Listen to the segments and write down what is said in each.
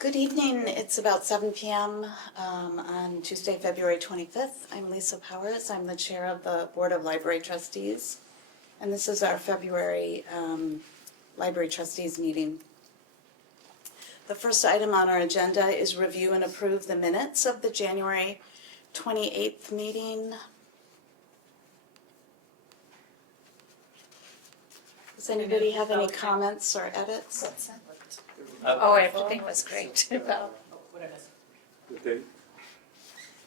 Good evening. It's about 7 p.m. On Tuesday, February 25th. I'm Lisa Powers. I'm the chair of the Board of Library Trustees. And this is our February Library Trustees meeting. The first item on our agenda is review and approve the minutes of the January 28th meeting. Does anybody have any comments or edits? Oh, everything was great.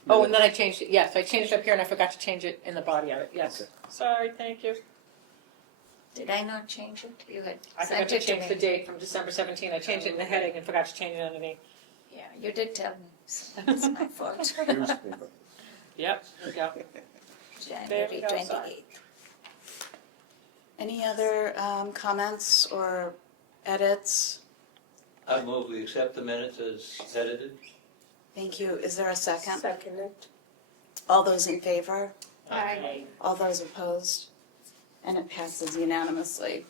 Oh, and then I changed it, yes, I changed it up here and I forgot to change it in the body of it, yes. Okay. Sorry, thank you. Did I not change it? You had I forgot sent to it to change the me. date from December 17, I changed it in the heading and forgot to change it underneath. Yeah, you did tell me, so it's my fault. Newspaper. Yep, there we go. January go, sorry. 28th. Any other comments or edits? I move we accept the minutes as edited. Thank you. Is there a second? Seconded. All those in favor? Aye. All those opposed? And it passes unanimously.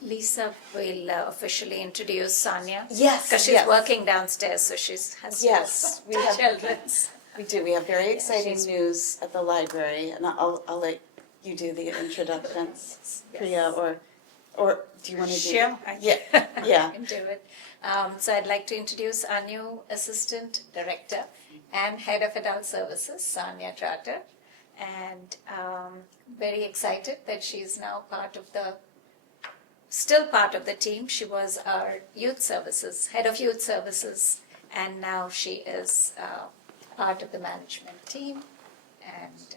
Lisa will officially introduce Sonia. Yes, Because she's yes. working downstairs, so she has to. Yes, we have, Children's. we do. We have very exciting she's- news at the library, and I'll let you do the introductions, Priya, or do you want to do? Sure. I Yeah, yeah. can do it. So I'd like to introduce our new Assistant Director and Head of Adult Services, Sonia Trotter. And very excited that she's now still part of the team. She was our Youth Services, Head of Youth Services, and now she is part of the management team and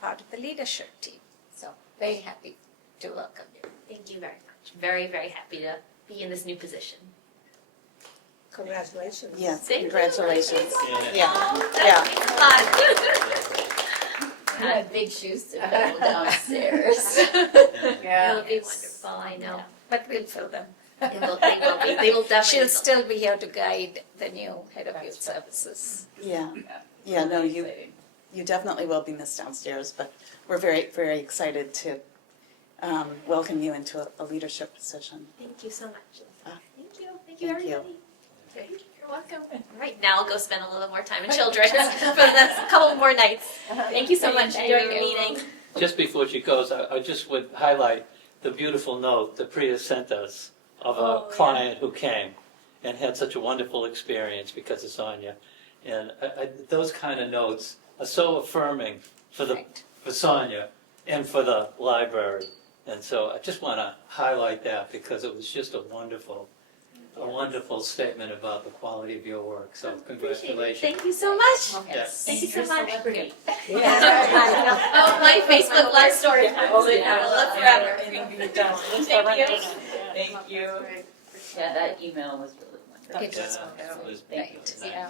part of the leadership team. So very happy to welcome you. Thank you very much. Very, very happy to be in this new position. Congratulations. Yes, Thank you. congratulations. Yeah. Yeah, I have big shoes to fill downstairs. Yeah. It'll be wonderful, I know. But we'll fill them. They will be. They will definitely. She'll still be here to guide the new Head of Youth Services. yeah. Yeah, no, you definitely will be missed downstairs, but we're very, very excited to welcome you into a leadership position. Thank you so much. Ah. Thank you. Thank Thank you, you. everybody. You're welcome. All right, now I'll go spend a little more time with children for the next couple more nights. Thank you so much. Thank Enjoy your you. meeting. Just before she goes, I just would highlight the beautiful note that Priya sent us of a client who came and had such a wonderful experience because of Sonia. And those kind of notes are so affirming for Sonia and for the library. And so I just want to highlight that because it was just a wonderful statement about the quality of your work. So congratulations. Thank you so much. Yes. Thank you so much. Yeah. Oh, my Facebook Live story time. So I will live forever. Thank you. Thank you. Yeah, that email was really wonderful. It was Yeah, wonderful. it was Right. nice. Yeah.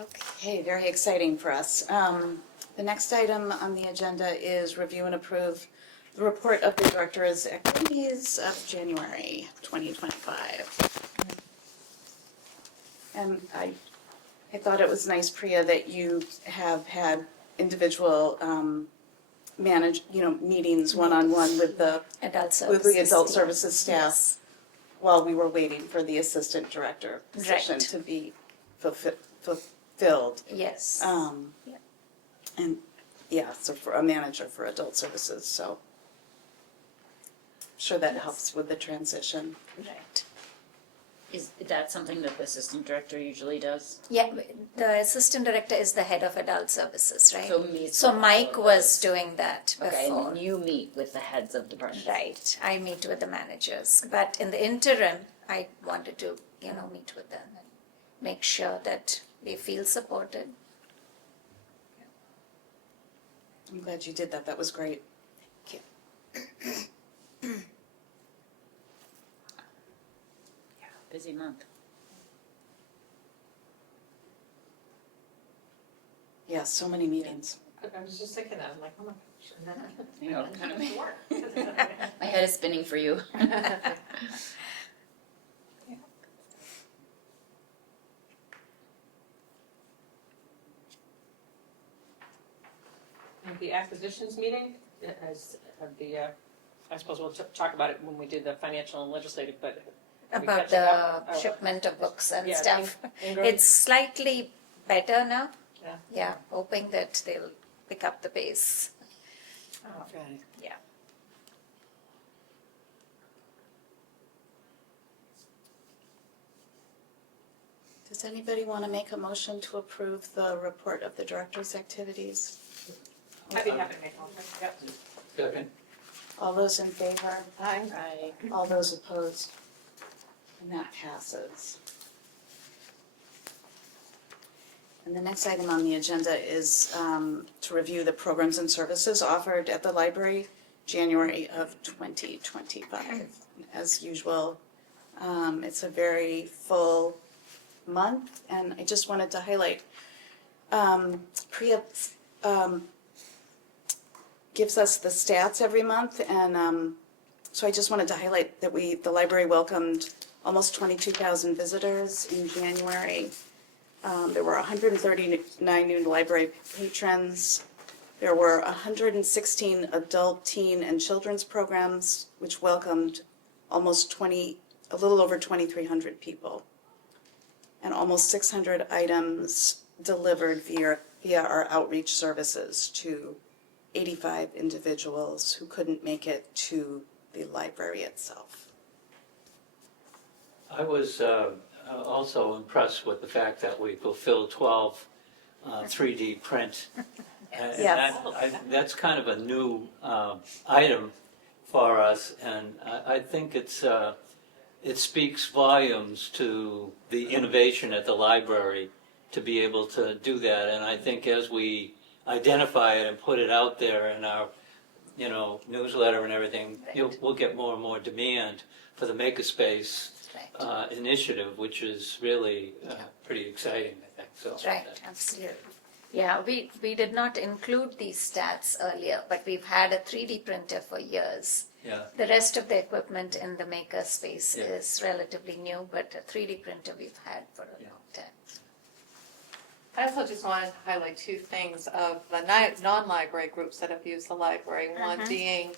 Okay, very exciting for us. The next item on the agenda is review and approve the report of the director's activities of January 2025. And I thought it was nice, Priya, that you have had individual meetings one-on-one with the Adult Services. adult services staff while we were waiting for the assistant director position Right. to be fulfilled. Yes. Yeah. And yeah, so for a manager for adult services, so I'm sure that helps with the transition. Right. Is that something that the assistant director usually does? Yeah, the Assistant Director is the Head of Adult Services, right? meets So with Mike all of was us. doing that Okay, and before. then you meet with the heads of departments. Right, I meet with the managers, but in the interim, I wanted to, meet with them and make sure that they feel supported. I'm glad you did that, that was great. Busy month. Yeah, so many meetings. I was just thinking that, I'm like, oh my gosh. You know, kind of. My head is spinning for you. The acquisitions meeting, the I suppose we'll talk about it when we do the financial and legislative, but. we About catching the up? Oh, shipment of books and yeah, stuff. Ingram? It's slightly better now. Yeah. Yeah, hoping that they'll pick up the pace. Okay. Yeah. Does anybody want to make a motion to approve the report of the director's activities? I'd be happy to make one. Yep. Second. All those in favor? I, All those opposed? And that passes. And the next item on the agenda is to review the programs and services offered at the library, January of 2025. As usual, it's a very full month, and I just wanted to highlight, Priya gives us the stats every month, and so I just wanted to highlight that the library welcomed almost 22,000 visitors in January. There were 139 new library patrons. There were 116 adult, teen, and children's programs, which welcomed a little over 2,300 people. And almost 600 items delivered via our outreach services to 85 individuals who couldn't make it to the library itself. I was also impressed with the fact that we fulfilled 12 3D print. And Yes. that's kind of a new item for us, and I think it speaks volumes to the innovation at the library to be able to do that. And I think as we identify it and put it out there in our newsletter and everything, we'll get more and more demand for the Makerspace initiative, which is really pretty exciting, I think. So Right, absolutely. Yeah, we did not include these stats earlier, but we've had a 3D printer for years. yeah. The rest of the equipment in the maker space Yeah. is relatively new, but a 3D printer we've had for a Yeah. long time. I also just wanted to highlight two things of the non-library groups that have used the library. One being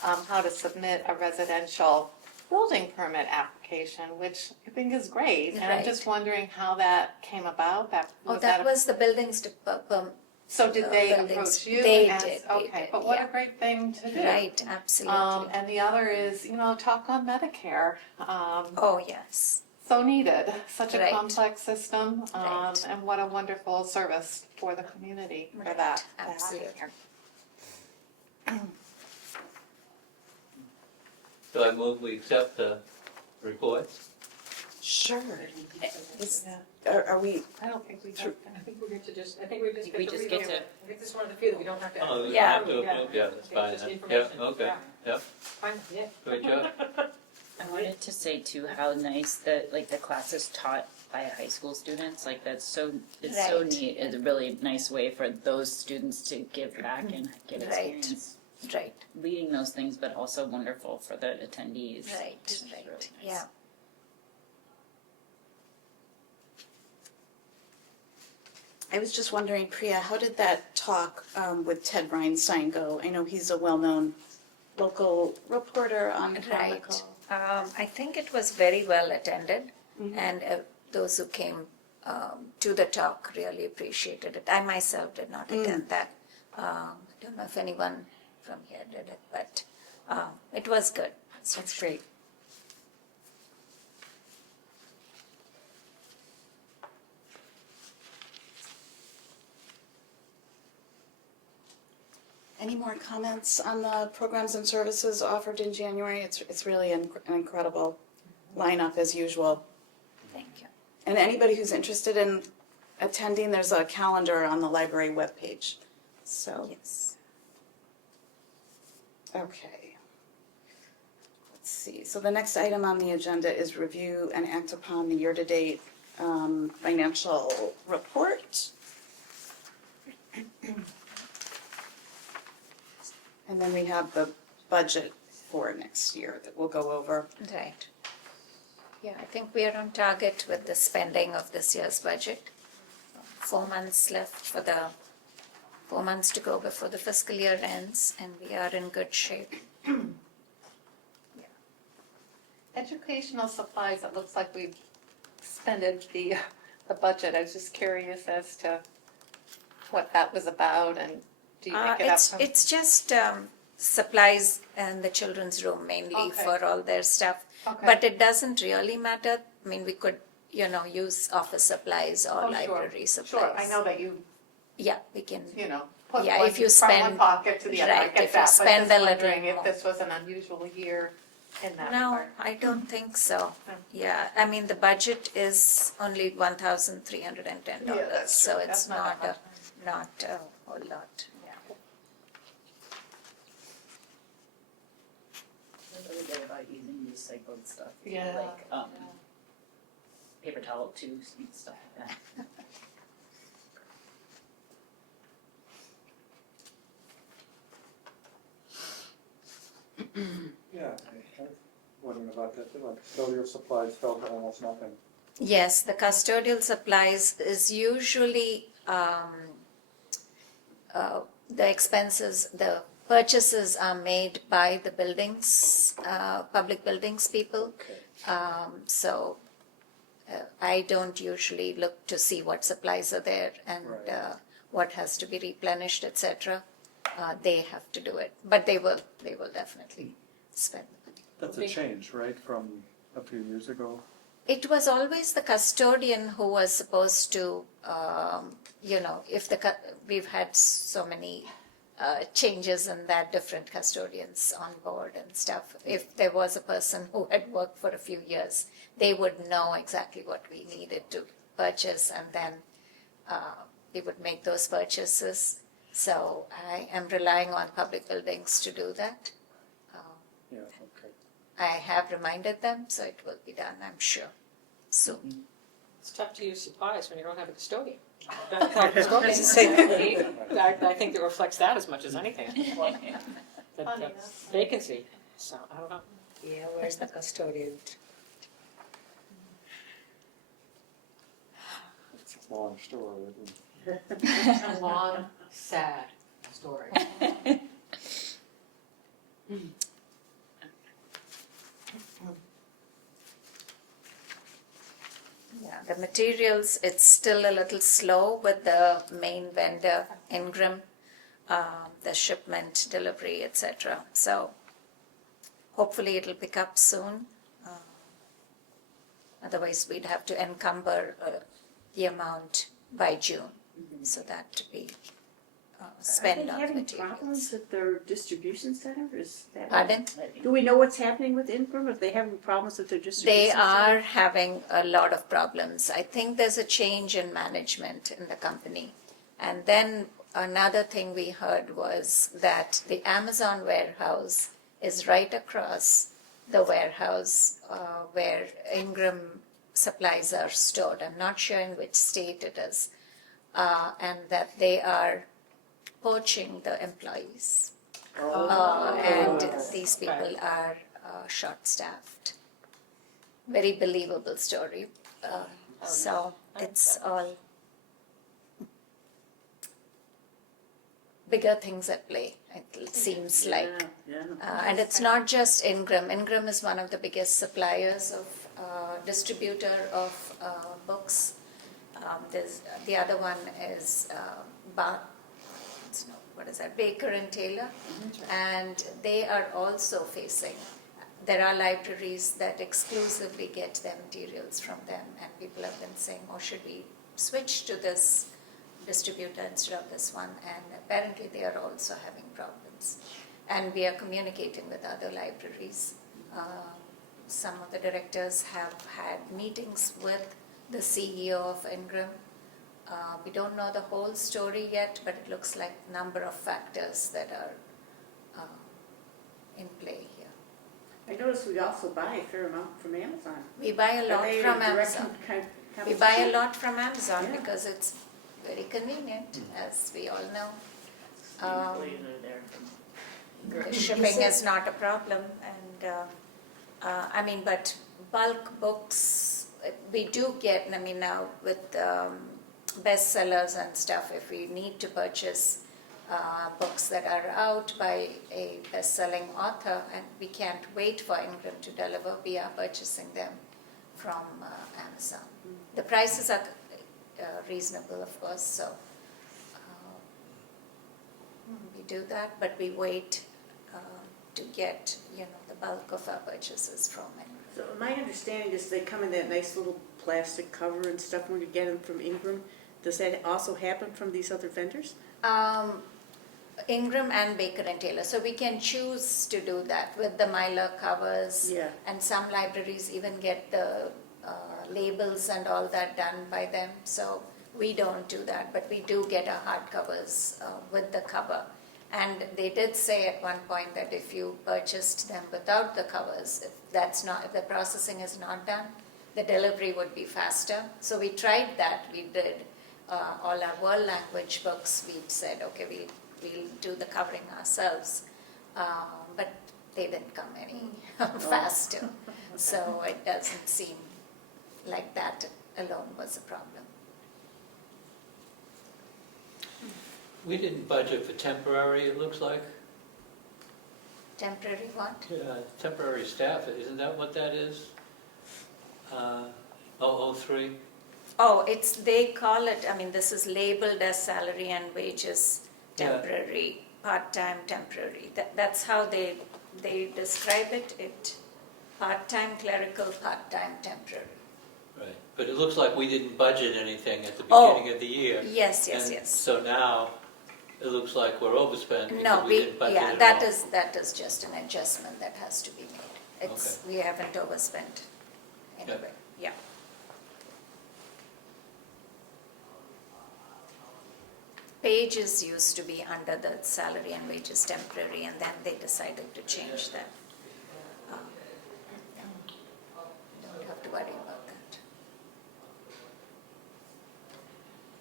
how to submit a residential building permit application, which I think is great. And I'm Right. just wondering how that came about. Oh, that was the buildings department. So did they buildings. approach you? They and did, ask- they Okay, did, but what yeah. a great thing to do. Right, absolutely. And the other is, talk on Medicare. Oh, yes. So needed, such a Right. complex system, Right. and what a wonderful service for the community for Right, that. to happen absolutely. here. So I move we accept the reports. Sure. Are we, I don't think we have I think we're good to just, I think we just We just get to- I think this is one of the few that we don't have to. Oh, we Yeah. have to approve, yeah, that's Okay, fine. just then. information. Yeah, okay, Yeah. yep, Fine, yeah. good job. I wanted to say too how nice that like the class is taught by high school students. Like it's so Right. neat. It's a really nice way for those students to give back and get Right. experience Right, leading those things, but also wonderful for the attendees. right, It's really right, nice. yeah. I was just wondering, Priya, how did that talk with Ted Reinstein go? I know he's a well-known local reporter on Right. Comical. I think it was very well attended, and those who came to the talk really appreciated it. I myself did not attend that. I don't know if anyone from here did it, but it was good. That's great. Any more comments on the programs and services offered in January? It's really an incredible lineup as usual. Thank you. And anybody who's interested in attending, there's a calendar on the library webpage. So, Yes. okay. Let's see. So the next item on the agenda is review and act upon the year-to-date financial report. And then we have the budget for next year that we'll go over. Right. Yeah, I think we are on target with the spending of this year's budget. 4 months left 4 months to go before the fiscal year ends, and we are in good shape. educational supplies, it looks like we've spended the budget. I was just curious as to what that was about, and do you make it up from? It's just supplies in the children's room mainly Okay. for all their stuff. Okay. But it doesn't really matter. I mean, we could, use office supplies or Oh, sure. library supplies. Sure, I know that you, Yeah, we can. put Yeah, one if you from one spend- pocket to the other, I right, get if you that, but spend just a little wondering if more. this was an unusual year in that No, regard. I don't think so. No. Yeah, I mean, the budget is only $1,310, Yeah, that's so true. it's That's not that not a whole lot. I'm really good about using recycled stuff. Yeah. Like, paper towel tubes and stuff like that. Yeah, I was wondering about that, too, like custodial supplies fell to almost nothing. Yes, the custodial supplies is usually the expenses, the purchases are made by the buildings, public buildings people. So I don't usually look to see what supplies are there and Right. what has to be replenished, etc. They have to do it, but they will definitely spend the money. That's a change, right, from a few years ago? It was always the custodian who was supposed to, if we've had so many changes in that, different custodians on board and stuff. If there was a person who had worked for a few years, they would know exactly what we needed to purchase, and then we would make those purchases. So I am relying on public buildings to do that. Yeah, okay. I have reminded them, so it will be done, I'm sure, soon. It's tough to use supplies when you don't have a custodian. I think it reflects that as much as anything. The vacancy, so I don't know. Yeah, where's the custodian? It's a long story. A long, sad story. Yeah, the materials, it's still a little slow with the main vendor, Ingram, the shipment, delivery, etc. So hopefully it'll pick up soon. Otherwise, we'd have to encumber the amount by June, so that to be spent on Are they having materials. problems at their distribution center? Is that? Pardon? Do we know what's happening with Ingram? Are they having problems at their distribution They center? are having a lot of problems. I think there's a change in management in the company. And then another thing we heard was that the Amazon warehouse is right across the warehouse where Ingram supplies are stored. I'm not sure in which state it is. And that they are poaching the employees. And these people are short-staffed. Very believable story. So it's all bigger things at play, it seems like. And it's not just Ingram. Ingram is one of the biggest suppliers of, distributor of books. There's, the other one is Baker and Taylor, and they are also facing. There are libraries that exclusively get their materials from them, and people have been saying, "Oh, should we switch to this distributor instead of this one?" And apparently, they are also having problems. And we are communicating with other libraries. Some of the directors have had meetings with the CEO of Ingram. We don't know the whole story yet, but it looks like a number of factors that are in play here. I noticed we also buy a fair amount from Amazon. We buy a lot Are they from a direct Amazon. com- We buy a competition? lot from Amazon Yeah. because it's very convenient, as we all know. Employees are there from The shipping is not a problem, and but bulk books, we do get, now with bestsellers and stuff, if we need to purchase books that are out by a best-selling author, and we can't wait for Ingram to deliver. We are purchasing them from Amazon. The prices are reasonable, of course, so we do that, but we wait to get, the bulk of our purchases from Ingram. So my understanding is they come in that nice little plastic cover and stuff when you get them from Ingram. Does that also happen from these other vendors? Ingram and Baker and Taylor. So we can choose to do that with the Mylar covers. Yeah. And some libraries even get the labels and all that done by them. So we don't do that, but we do get our hardcovers with the cover. And they did say at one point that if you purchased them without the covers, if the processing is not done, the delivery would be faster. So we tried that. We did all our world language books. We said, okay, we'll do the covering ourselves, but they didn't come any faster. So it doesn't seem like that alone was a problem. We didn't budget for temporary, it looks like. Temporary what? Temporary staff, isn't that what that is? 003? Oh, they call it, this is labeled as salary and wages, temporary, part-time, temporary. That's how they describe it, part-time clerical, part-time temporary. Right, but it looks like we didn't budget anything at the Oh, beginning of the year. Yes. So now, it looks like we're overspent No, because we didn't budget at that all. that is just an adjustment that has to be made. We haven't overspent anyway, yeah. Pages used to be under the salary and wages temporary, and then they decided to change that. Don't have to worry about that.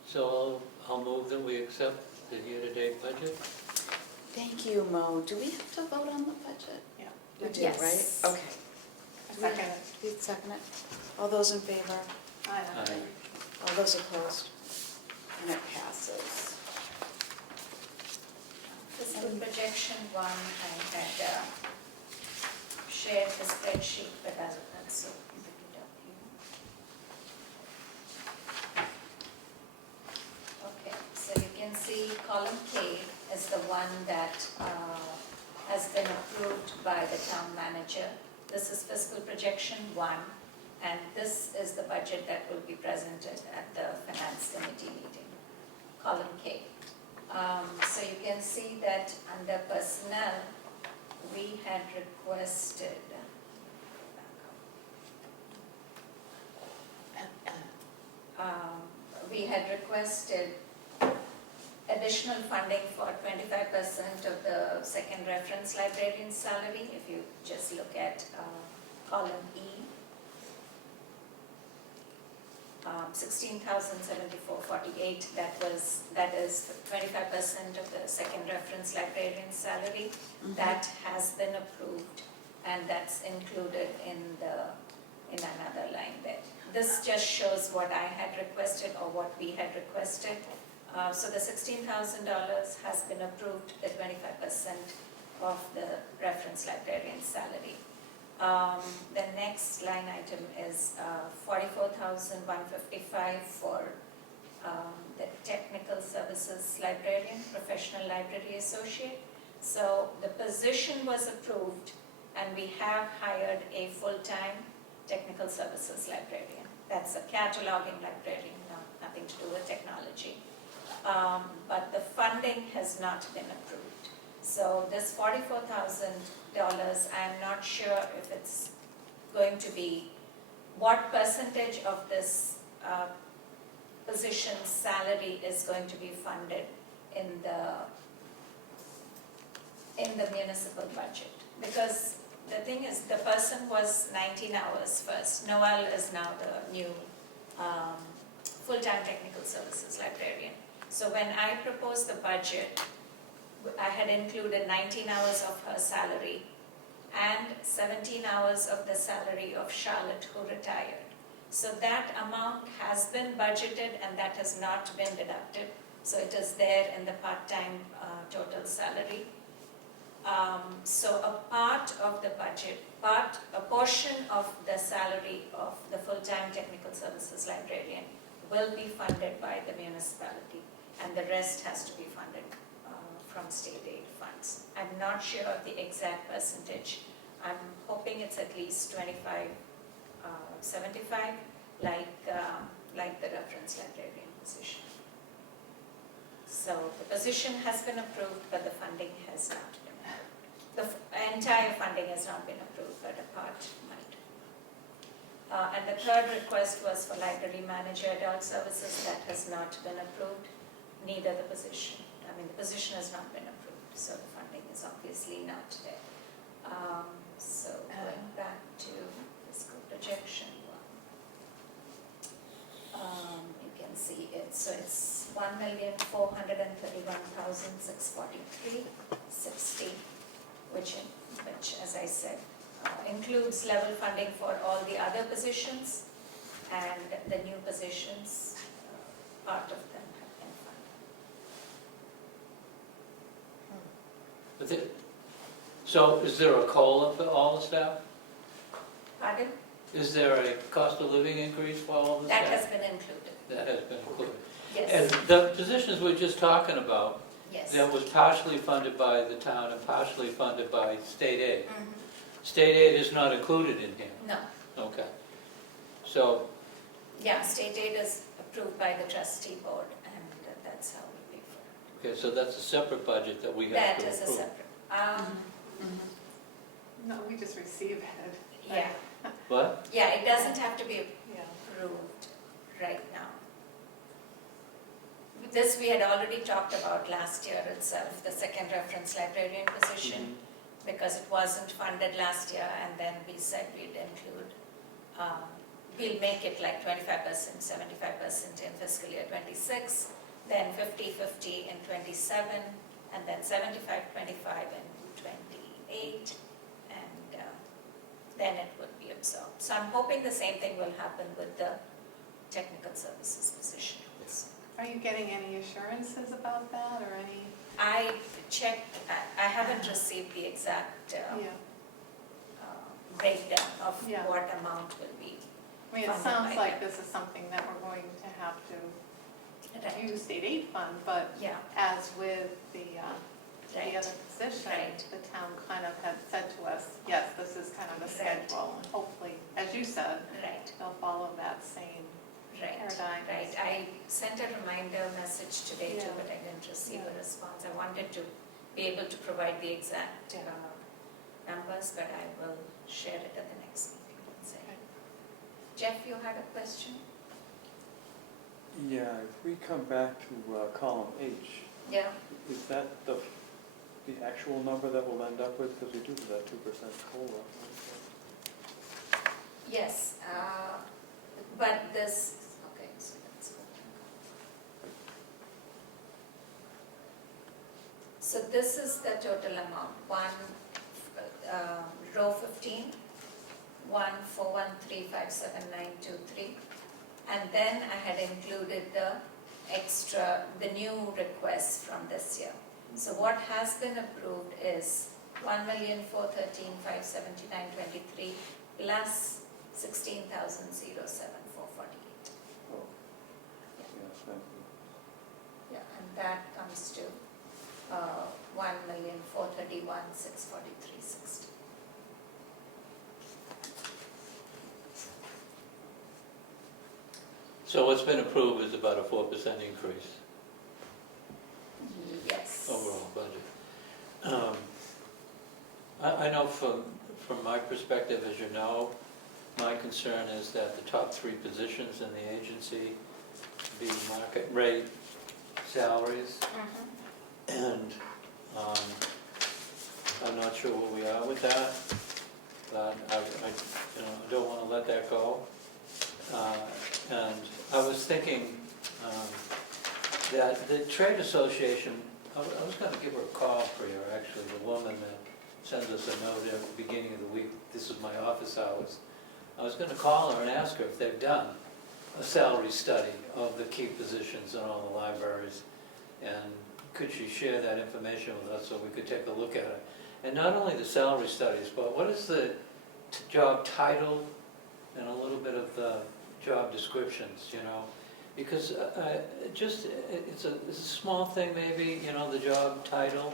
So I'll move that we accept the year-to-date budget. Thank you, Mo. Do we have to vote on the budget? Yeah. We do, Yes. right? Okay. Second. Do we second it? All those in favor? Aye. All those opposed? And it passes. Fiscal projection one, I had shared the spreadsheet, but that's so easy to tell you. Okay, so you can see column K is the one that has been approved by the town manager. This is fiscal projection one, and this is the budget that will be presented at the finance committee meeting, column K. So you can see that under personnel, we had requested, additional funding for 25% of the second reference librarian's salary. If you just look at column E, 16,074.48. That is 25% of the second reference librarian's salary. That has been approved, and that's included in another line there. This just shows what I had requested or what we had requested. So the $16,000 has been approved, the 25% of the reference librarian's salary. The next line item is $44,155 for the technical services librarian, professional library associate. So the position was approved, and we have hired a full-time technical services librarian. That's a cataloging librarian, nothing to do with technology. But the funding has not been approved. So this $44,000, I'm not sure if it's going to be, what percentage of this position's salary is going to be funded in the municipal budget. Because the thing is, the person was 19 hours first. Noel is now the new full-time technical services librarian. So when I proposed the budget, I had included 19 hours of her salary and 17 hours of the salary of Charlotte, who retired. So that amount has been budgeted, and that has not been deducted So it is there in the part-time total salary. So a part of the budget, a portion of the salary of the full-time technical services librarian will be funded by the municipality, and the rest has to be funded from state aid funds. I'm not sure of the exact percentage. I'm hoping it's at least 25, 75, like the reference librarian position. So the position has been approved, but the funding has not been approved. The entire funding has not been approved, but a part might. And the third request was for library manager adult services. That has not been approved, neither the position. I mean, the position has not been approved, so the funding is obviously not there. So going back to fiscal projection one, you can see it. So it's 1,431,643.60, which as I said, includes level funding for all the other positions, and the new positions, part of them have been funded. But so is there a COLA for all the staff? Pardon? Is there a cost of living increase for all the That staff? has been included, That has been included. yes, And the positions we're just talking about, yes. that was partially funded by the town and partially funded by state aid. Mhm. State aid is not included in here. No, Okay. So, yeah, state aid is approved by the trustee board, and that's how we pay for it. okay, so that's a separate budget that we have That to is a approve. separate, No, we just receive it. yeah, What? yeah, it doesn't have to be Yeah. approved right now. This we had already talked about last year itself, the second reference librarian position, because it wasn't funded last year, and then we said we'd include, we'll make it like 25%, 75% in fiscal year 26, then 50-50 in 27, and then 75-25 in 28, and then it would be absorbed. So I'm hoping the same thing will happen with the technical services position also. Are you getting any assurances about that or any? I checked, I haven't received the exact breakdown of Yeah. what amount will be. I mean, it Funded sounds by like them. this is something that we're going to have to Right. use state aid fund, but Yeah, as with the right, other position, Right. the town kind of had said to us, yes, this is kind of the Right. schedule, and hopefully, as you said, right, they'll follow that same right, paradigm. right. I sent a reminder message today too, Yeah. but I didn't receive a Yeah. response. I wanted to be able to provide the exact Yeah. numbers, but I will share it at the next meeting and say. Okay. Jeff, you had a question? Yeah, if we come back to column H, Yeah. is that the actual number that we'll end up with? Because we do have that 2% COLA. Yes, but this, okay, so let's go. So this is the total amount, row 15, 141357923. And then I had included the extra, the new requests from this year. So what has been approved is 1,413,579.23 plus 16,007,448. Oh, yeah, thank you. Yeah, and that comes to 1,431,643.60. So what's been approved is about a 4% increase Yes. overall budget. I know from my perspective, as you know, my concern is that the top 3 positions in the agency be market rate salaries, and I'm not sure where we are with that, but I don't want to let that go. And I was thinking that the trade association, I was going to give her a call for you, actually, the woman that sends us a note at the beginning of the week. This is my office hours. I was going to call her and ask her if they've done a salary study of the key positions in all the libraries. And could she share that information with us so we could take a look at it? And not only the salary studies, but what is the job title and a little bit of the job descriptions, you know? Because it's a small thing maybe, you know, the job title,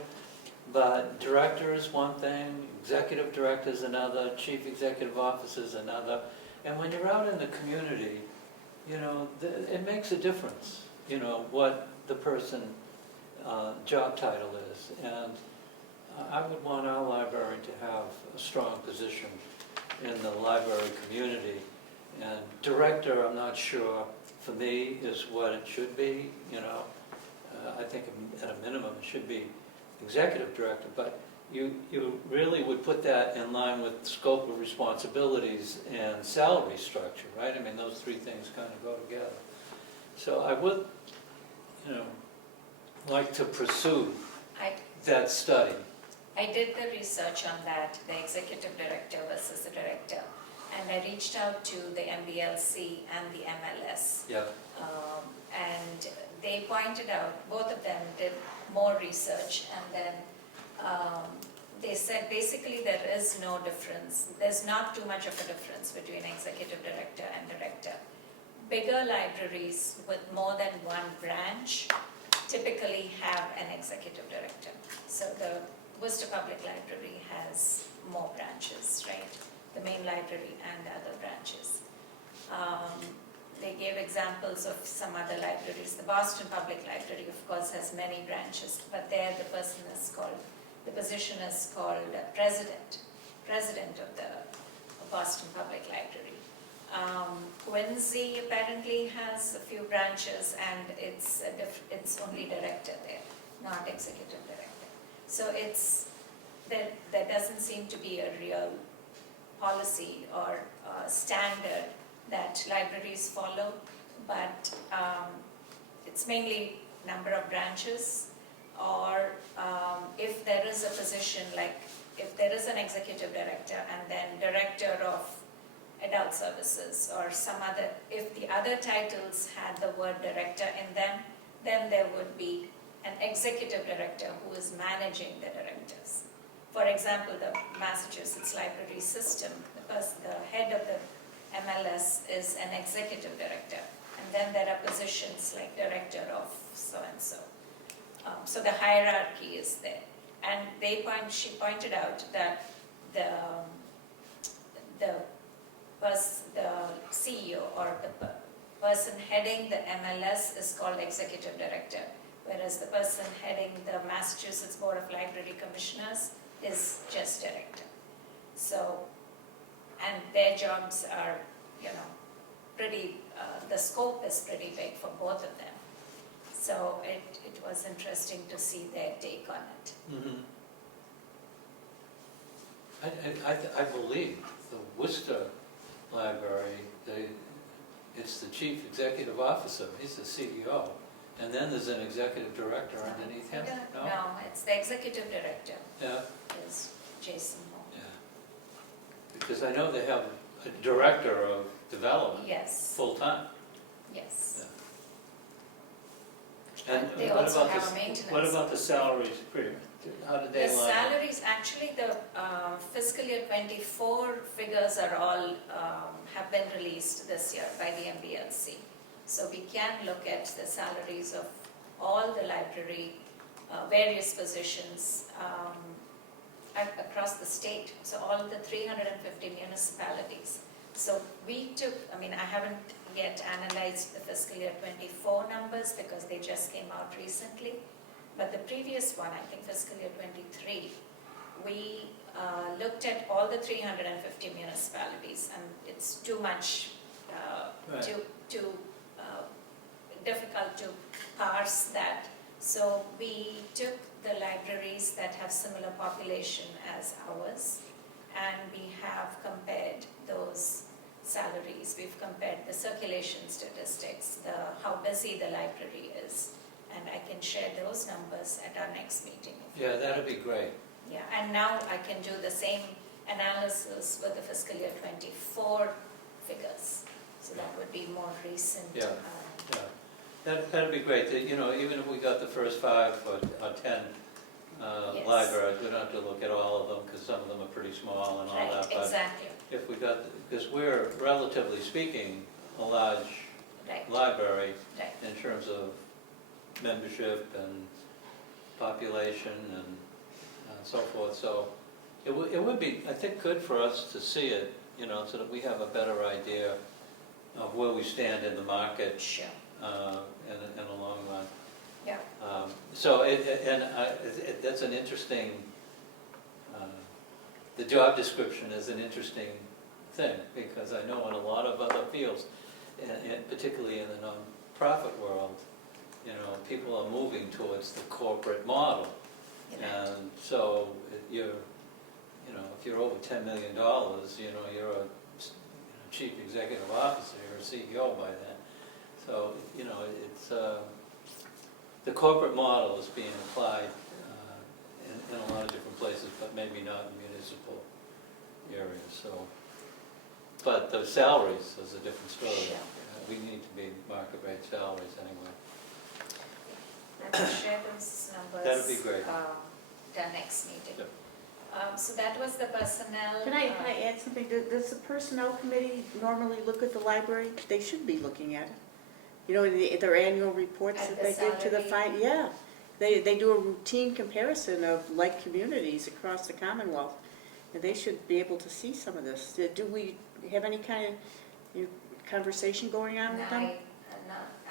but director is one thing, executive director is another, chief executive officer is another. And when you're out in the community, you know, it makes a difference, you know, what the person job title is. And I would want our library to have a strong position in the library community. And director, I'm not sure, for me, is what it should be, you know. I think at a minimum it should be executive director, but you really would put that in line with scope of responsibilities and salary structure, right? I mean, those three things kind of go together. So I would, you know, like to pursue that study. I did the research on that, the executive director versus the director, and I reached out to the MBLC and the MLS. Yeah. And they pointed out, both of them did more research, and then they said basically there is no difference. There's not too much of a difference between executive director and director. Bigger libraries with more than one branch typically have an executive director. So the Worcester Public Library has more branches, right? The main library and other branches. They gave examples of some other libraries. The Boston Public Library, of course, has many branches, but there the position is called president of the Boston Public Library. Quincy apparently has a few branches, and it's only director there, not executive director. So there doesn't seem to be a real policy or standard that libraries follow, but it's mainly number of branches, or if there is a position, like if there is an executive director and then director of adult services or some other, if the other titles had the word director in them, then there would be an executive director who is managing the directors. For example, the Massachusetts library system, the head of the MLS is an executive director, and then there are positions like director of so-and-so. So the hierarchy is there. And she pointed out that the CEO or the person heading the MLS is called executive director, whereas the person heading the Massachusetts Board of Library Commissioners is just director. So, and their jobs are, you know, pretty, the scope is pretty big for both of them. So it was interesting to see their take on it. Mm-hmm. I believe the Worcester Library, it's the chief executive officer, he's the CEO, and then there's an executive director underneath him? No, it's the executive director Yeah, is Jason Moore. yeah. Because I know they have a director of development. Yes, Full-time. yes. Yeah. And They what also about have the- a maintenance. What about the salaries? How did they The line up? salaries, actually the fiscal year 24 figures are all, have been released this year by the MBLC. So we can look at the salaries of all the library, various positions across the state, so all the 350 municipalities. So we took, I haven't yet analyzed the fiscal year 24 numbers because they just came out recently. But the previous one, I think fiscal year 23, we looked at all the 350 municipalities, and it's too much, Right. too difficult to parse that. So we took the libraries that have similar population as ours, and we have compared those salaries. We've compared the circulation statistics, how busy the library is, and I can share those numbers at our next meeting. Yeah, that'd be great. Yeah, and now I can do the same analysis with the fiscal year 24 figures. So that would be more recent. Yeah. Yeah. That'd be great, that, you know, even if we got the first 5 or 10 Yes. libraries, we don't have to look at all of them, because some of them are pretty small and all Right, that, but exactly, if we got, because we're, relatively speaking, a large right, library right. in terms of membership and population and so forth, so it would be, I think, good for us to see it, you know, so that we have a better idea of where we stand in the market Sure, in the long run. yeah. So, that's an interesting, the job description is an interesting thing, because I know in a lot of other fields, and particularly in the nonprofit world, you know, people are moving towards the corporate model. And so you're, you know, if you're over $10 million, you know, you're a chief executive officer, you're a CEO by then. So, you know, it's, the corporate model is being applied in a lot of different places, but maybe not in municipal areas, so. But the salaries is a different story. Sure. We need to be market rate salaries anyway. I will share those numbers. That'd be great. The next meeting. Yep. So that was the personnel. Can I add something? Does the personnel committee normally look at the library? They should be looking at it. You know, their annual reports At that the they give to the salary? yeah. They do a routine comparison of like communities across the Commonwealth. And they should be able to see some of this. Do we have any kind of conversation going on with them?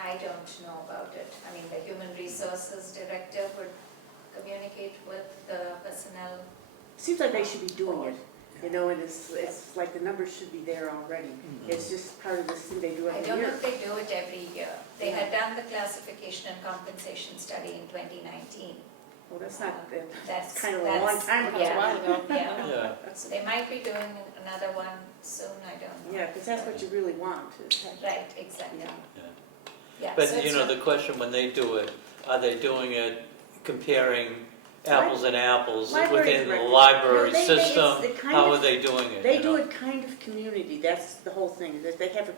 I don't know about it. I mean, the Human Resources Director would communicate with the personnel. Seems like they should be doing it, you know, and it's like the numbers should be there already. It's just part of this thing they do I every don't know year. if they do it every year. They had done the classification and compensation study in 2019. Well, that's not, That's kind of a long time ago. yeah, a while ago. Yeah. Yeah. So they might be doing another one soon, I don't know. Yeah, because that's what you really want. is- Right, exactly. Yeah. Yeah, so But, you it's know, not- the question when they do it, are they doing it comparing apples and apples Library within the directors. library No, they- system? it's the kind How of- are they doing it? They you do know? it kind of community, that's the whole thing. That they have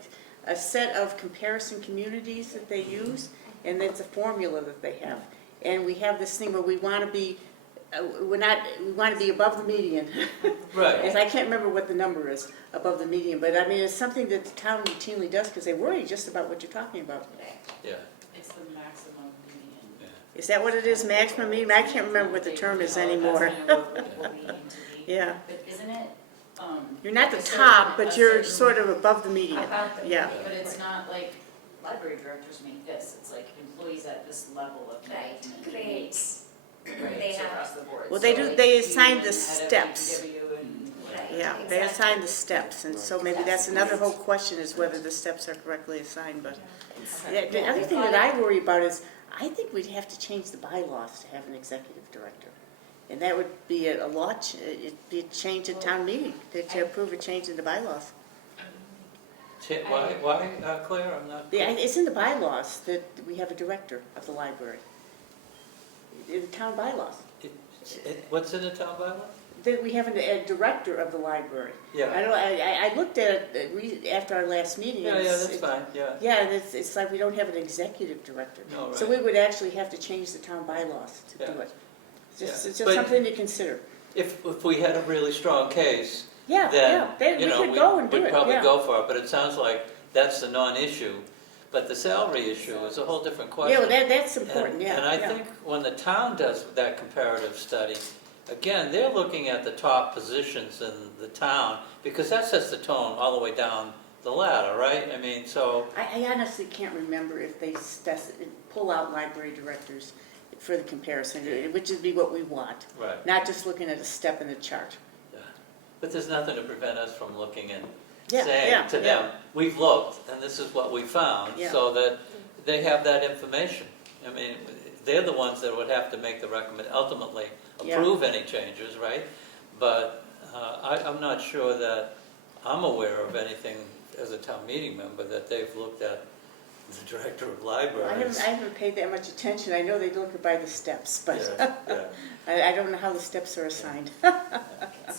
a set of comparison communities that they use, and it's a formula that they have. And we have this thing where we want to be, we want to be above the median. Right. And I can't remember what the number is, above the median, but I mean, it's something that the town routinely does, because they worry just about what you're talking about. Right. Yeah, It's the maximum median. yeah. Is that what it is, maximum median? I can't remember what the term is anymore. That's kind of what we aim to be. Yeah, But isn't it, you're not the a top, certain- but a you're certain- sort of above the median. About the- Yeah. But it's not like library directors make this, it's like employees at this level of Right, management. grades. Right, They so have- across the board. Well, So they do- like they you assign and the head of steps. DPW and Right. Yeah, they Exactly. assign the steps, and so maybe that's another whole question, is whether the steps are correctly assigned, but. The other thing that I worry about is, I think we'd have to change the bylaws to have an executive director. And that would be a law, it'd be a change at town meeting, to approve a change in the bylaws. Why, Claire, I'm not? Yeah, it's in the bylaws that we have a director of the library. In the town bylaws, What's in the town bylaw? that we have a director of the library. Yeah, I looked at it after our last meeting. and yeah, it's- that's fine, yeah. Yeah, and it's like we don't have an executive director. No, So right. we would actually have to change the town bylaws to do Yeah. it. It's Yeah. just But- something to consider. If we had a really strong case, Yeah, then, we you know, could go and do we'd it, probably yeah. go for it, but it sounds like that's the non-issue. But the salary issue is a whole different Yeah, question. well, that's important, yeah. And I yeah. think when the town does that comparative study, again, they're looking at the top positions in the town, because that sets the tone all the way down the ladder, right? I mean, so, I honestly can't remember if they pull out library directors for the comparison, which would be what we want, right, not just looking at a step in the chart. yeah. But there's nothing to prevent us from looking and Yeah, saying yeah, to them, we've looked, and this is what we found, Yeah. so that they have that information. I mean, they're the ones that would have to make the ultimately Yeah. approve any changes, right? But I'm not sure that I'm aware of anything as a town meeting member that they've looked at the director of libraries. I haven't paid that much attention. I know they look by the steps, but Yeah, yeah. I don't know how the steps are assigned.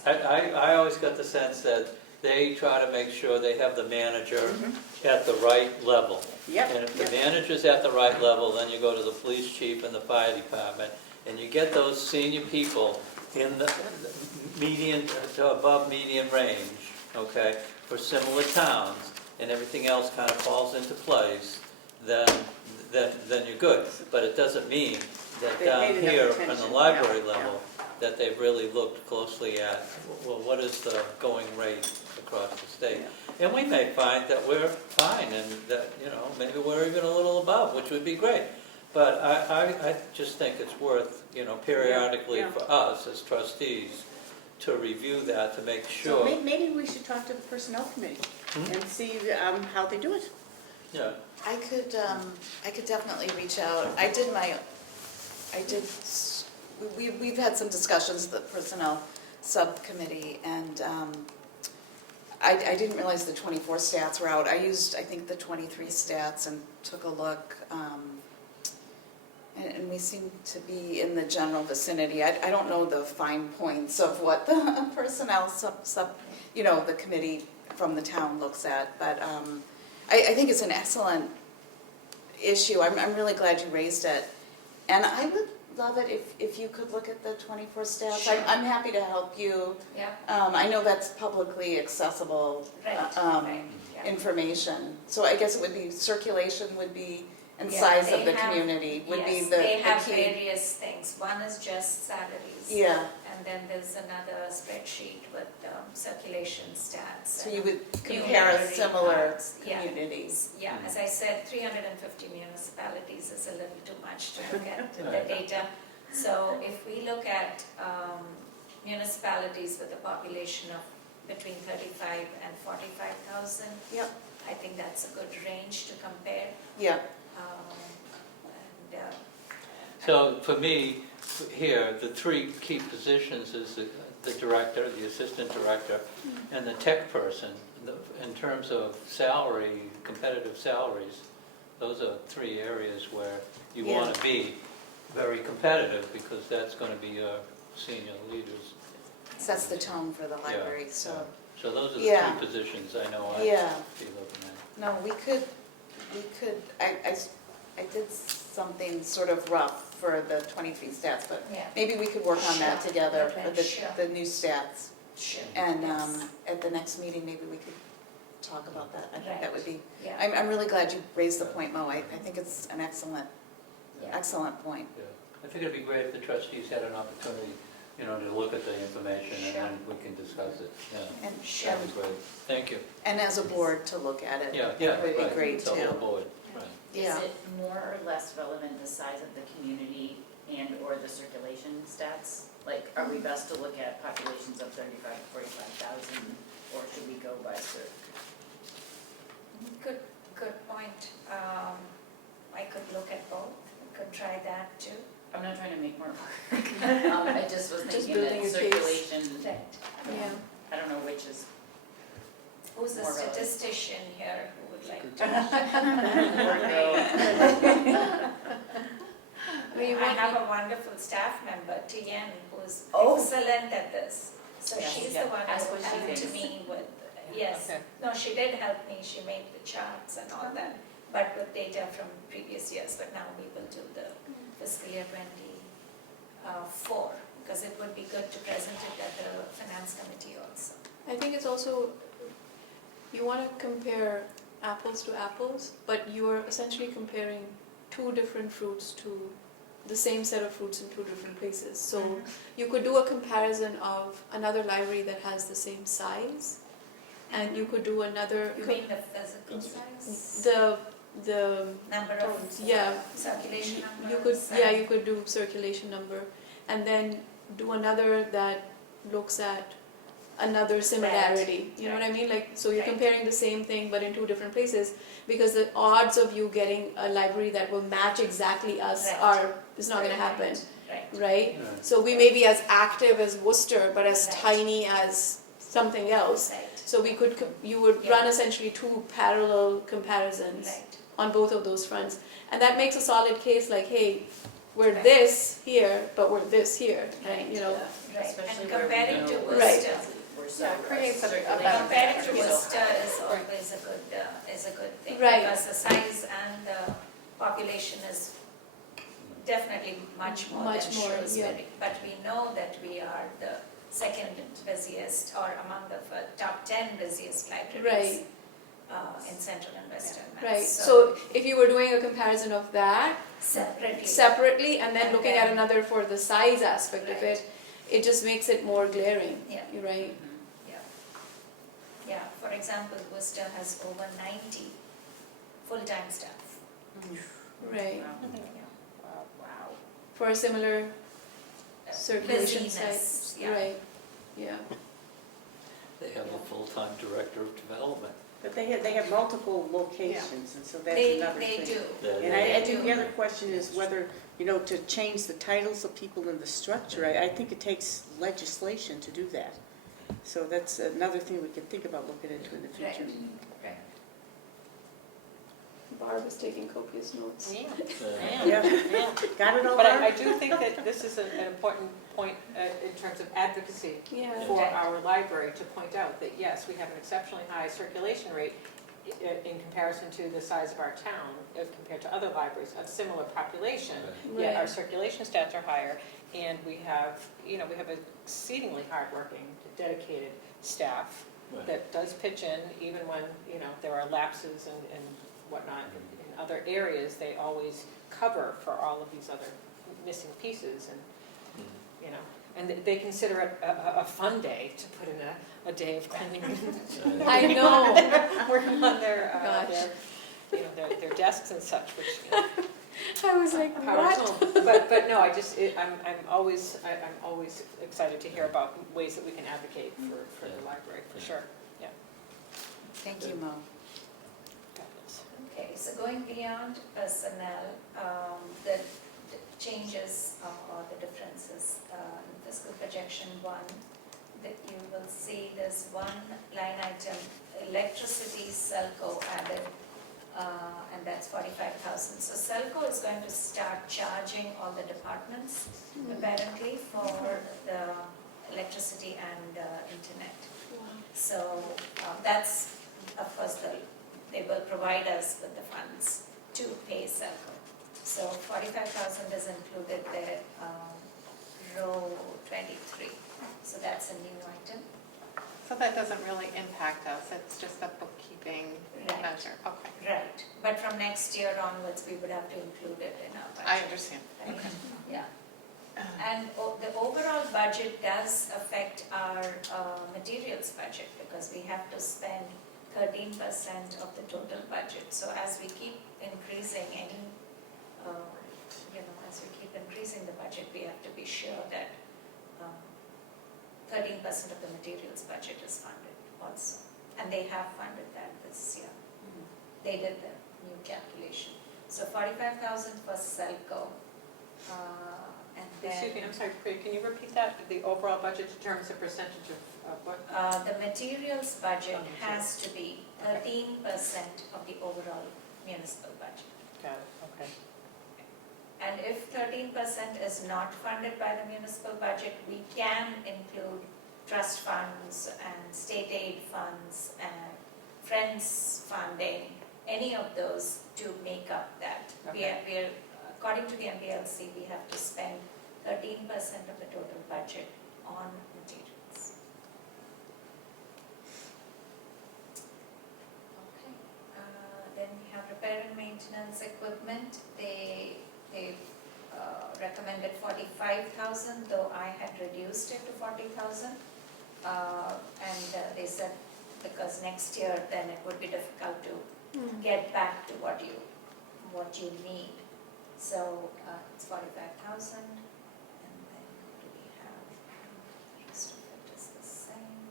I always got the sense that they try to make sure they have the manager at the right level. Yep, And if the yep. manager's at the right level, then you go to the police chief and the fire department, and you get those senior people in the median to above median range, okay, for similar towns, and everything else kind of falls into place, then you're good. But it doesn't mean that They down paid enough here on attention, the library yeah, level, that they've really looked closely at, well, what is the going rate across the state? And we may find that we're fine, and that, maybe we're even a little above, which would be great. But I just think it's worth, periodically Yeah. for us as trustees to review that, to make So sure. maybe we should talk to the personnel committee and see how they do it. Yeah, I could definitely reach out. We've had some discussions with the personnel subcommittee, and I didn't realize the 24 stats were out. I used, I think, the 23 stats and took a look, and we seem to be in the general vicinity. I don't know the fine points of what the personnel the committee from the town looks at, but I think it's an excellent issue. I'm really glad you raised it. And I would love it if you could look at the 24 stats. Sure. I'm happy to help you. Yeah, I know that's publicly accessible right, yeah. information. So I guess it would be, circulation would be, and Yeah, size of they the have- community would be Yes, the they have key. various things. One is just salaries. Yeah, And then there's another spreadsheet with circulation stats. so and you would compare numeric similar parts. Yeah. communities. Yeah, as I said, 350 municipalities is a little too much to look at the Right. data. So if we look at municipalities with a population of between 35 and 45,000, Yep. I think that's a good range to compare. Yeah, And so for me, here, the three key positions is the director, the assistant director, and the tech person. In terms of salary, competitive salaries, those are three areas where you Yeah. want to be very competitive, because that's going to be your senior leaders. sets the tone for the library, so. So those are the Yeah. three positions I know I'd Yeah. be looking at. No, we could, I did something sort of rough for the 23 stats, but Yeah. maybe we could work on that Sure. together, Okay, for sure. the new stats. sure. And Yes. at the next meeting, maybe we could talk about that. I think that would be, Yeah. I'm really glad you raised the point, Mo. I think it's an excellent point. Yeah. I think it'd be great if the trustees had an opportunity, to look at the information, and then we can discuss it. Yeah, And, that'd be great. Thank you. and as a board to look at it. Yeah, That would be right. great It's a whole too. board, right. Yeah. Is it more or less relevant the size of the community and/or the circulation stats? Like, are we best to look at populations of 35 to 45,000, or should we go by circ? Good point. I could look at both. I could try that too. I'm not trying to make more work. I just was thinking building that a case. circulation, Right. Yeah. I don't know which is Who's the More relevant. statistician here who would like to? I have a wonderful staff member, Tian, who's Oh. excellent at this. So Yes, she's yeah. the one Ask who what she helped thinks. me with, yes. Okay. No, she did help me, she made the charts and all that, but with data from previous years, but now we will do the fiscal year 24, because it would be good to present it at the finance committee also. I think it's also, you want to compare apples to apples, but you are essentially comparing two different fruits to the same set of fruits in two different places. So you could do a comparison of another library that has the same size, and you could do another, You mean the physical size? the Number of yeah, circulation you could, numbers? yeah, you could do circulation number, and then do another that looks at another similarity. You know what I mean? Like, so you're Right. comparing the same thing but in two different places, because the odds of you getting a library that will match exactly us Right. is not going to happen, Right. right? Yeah. So we may be as active as Worcester, but as Right. tiny as something else. Right. So we could, you would Yeah. run essentially two parallel comparisons Right. on both of those fronts. And that makes a solid case like, hey, we're Right. this here, but we're this here, right? You know, Right, especially and where we comparing know to where Right. Worcester, or so. Yeah, it creates a circulation better Comparing to factor. Worcester is always a good thing. Right. Because the size and the population is definitely much more than Much more, yeah. Shrewsbury. But we know that we are the second busiest or among the top 10 busiest libraries Right. in Central and Western Mass. Right, so if you were doing a comparison of that separately, and then And looking then- at another for the size aspect of Right. it, it just makes it more glaring. Yeah. You're right. Yeah, for example, Worcester has over 90 full-time staff. Right. Wow. For a similar circulation Busyness, site. yeah. Right, yeah. They have a full-time director of development. But they have multiple locations, and so that's They, another they thing. do. And I think the other question is whether, to change the titles of people in the structure, I think it takes legislation to do that. So that's another thing we can think about looking into in the future. Right. Barb is taking copious notes. Yeah. Yeah. Got it all, But I Barb? do think that this is an important point in terms of advocacy Yeah. for our library to point out that, yes, we have an exceptionally high circulation rate in comparison to the size of our town compared to other libraries of similar population. Yet our Right. circulation stats are higher, and we have exceeding hardworking, dedicated staff Right. that does pitch in even when, there are lapses and whatnot in other areas. They always cover for all of these other missing pieces, and and they consider it a fun day to put in a day of cleaning. I know. Working on their Gosh. their desks and such, which I was like, power what? to 'em. But no, I'm always excited to hear about ways that we can advocate for the library, for sure. Yeah. Thank you, Mo. Okay, so going beyond personnel, the changes or the differences in fiscal projection 1, that you will see there's one line item, electricity Selco added, and that's 45,000. So Selco is going to start charging all the departments apparently for the electricity and internet. So that's, of course, they will provide us with the funds to pay Selco. So 45,000 is included there, row 23. So that's a new item. So that doesn't really impact us, it's just a bookkeeping Right. measure, okay. Right, but from next year onwards, we would have to include it in our budget. I understand, Right? okay. Yeah. And the overall budget does affect our materials budget because we have to spend 13% of the total budget. So as we keep increasing as we keep increasing the budget, we have to be sure that 13% of the materials budget is funded also. And they have funded that this year. They did the new calculation. So 45,000 for Selco. And Excuse me, then I'm sorry, Priya, can you repeat that? The overall budget determines a percentage of what? the materials budget Oh, has to be 13% of the overall municipal budget. Got it, okay. And if 13% is not funded by the municipal budget, we can include trust funds and state aid funds and friends funding, any of those to make up that. We are, according to the MPLC, we have to spend 13% of the total budget on materials. Okay, then we have repair and maintenance equipment. They recommended 45,000, though I had reduced it to 40,000. And they said because next year then it would be difficult to get back to what you need. So it's 45,000. And then do we have, the rest of it is the same.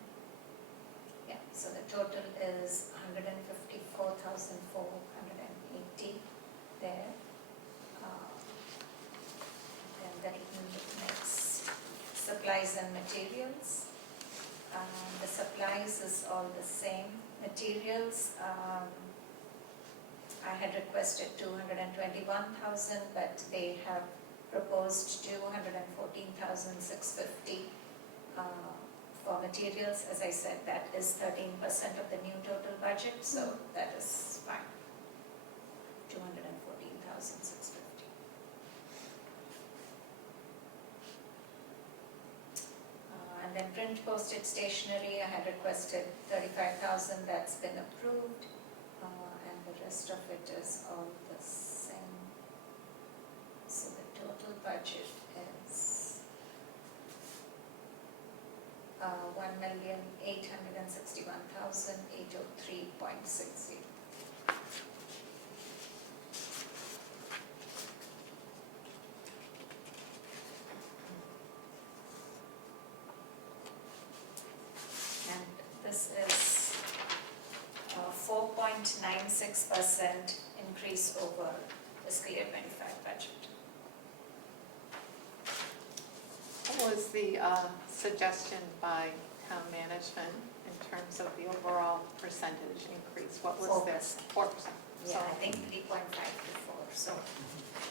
Yeah, so the total is 154,480 there. And then the next, supplies and materials. The supplies is all the same. Materials, I had requested 221,000, but they have proposed 214,650 for materials, as I said, that is 13% of the new total budget, so that is fine. 214,650. And then print, postage, stationery, I had requested 35,000, that's been approved. And the rest of it is all the same. So the total budget is 1,861,803.60. And this is 4.96% increase over fiscal year 25 budget. What was the suggestion by town management in terms of the overall percentage increase? What was this? 4%. Yeah, I think 3.5 to 4, so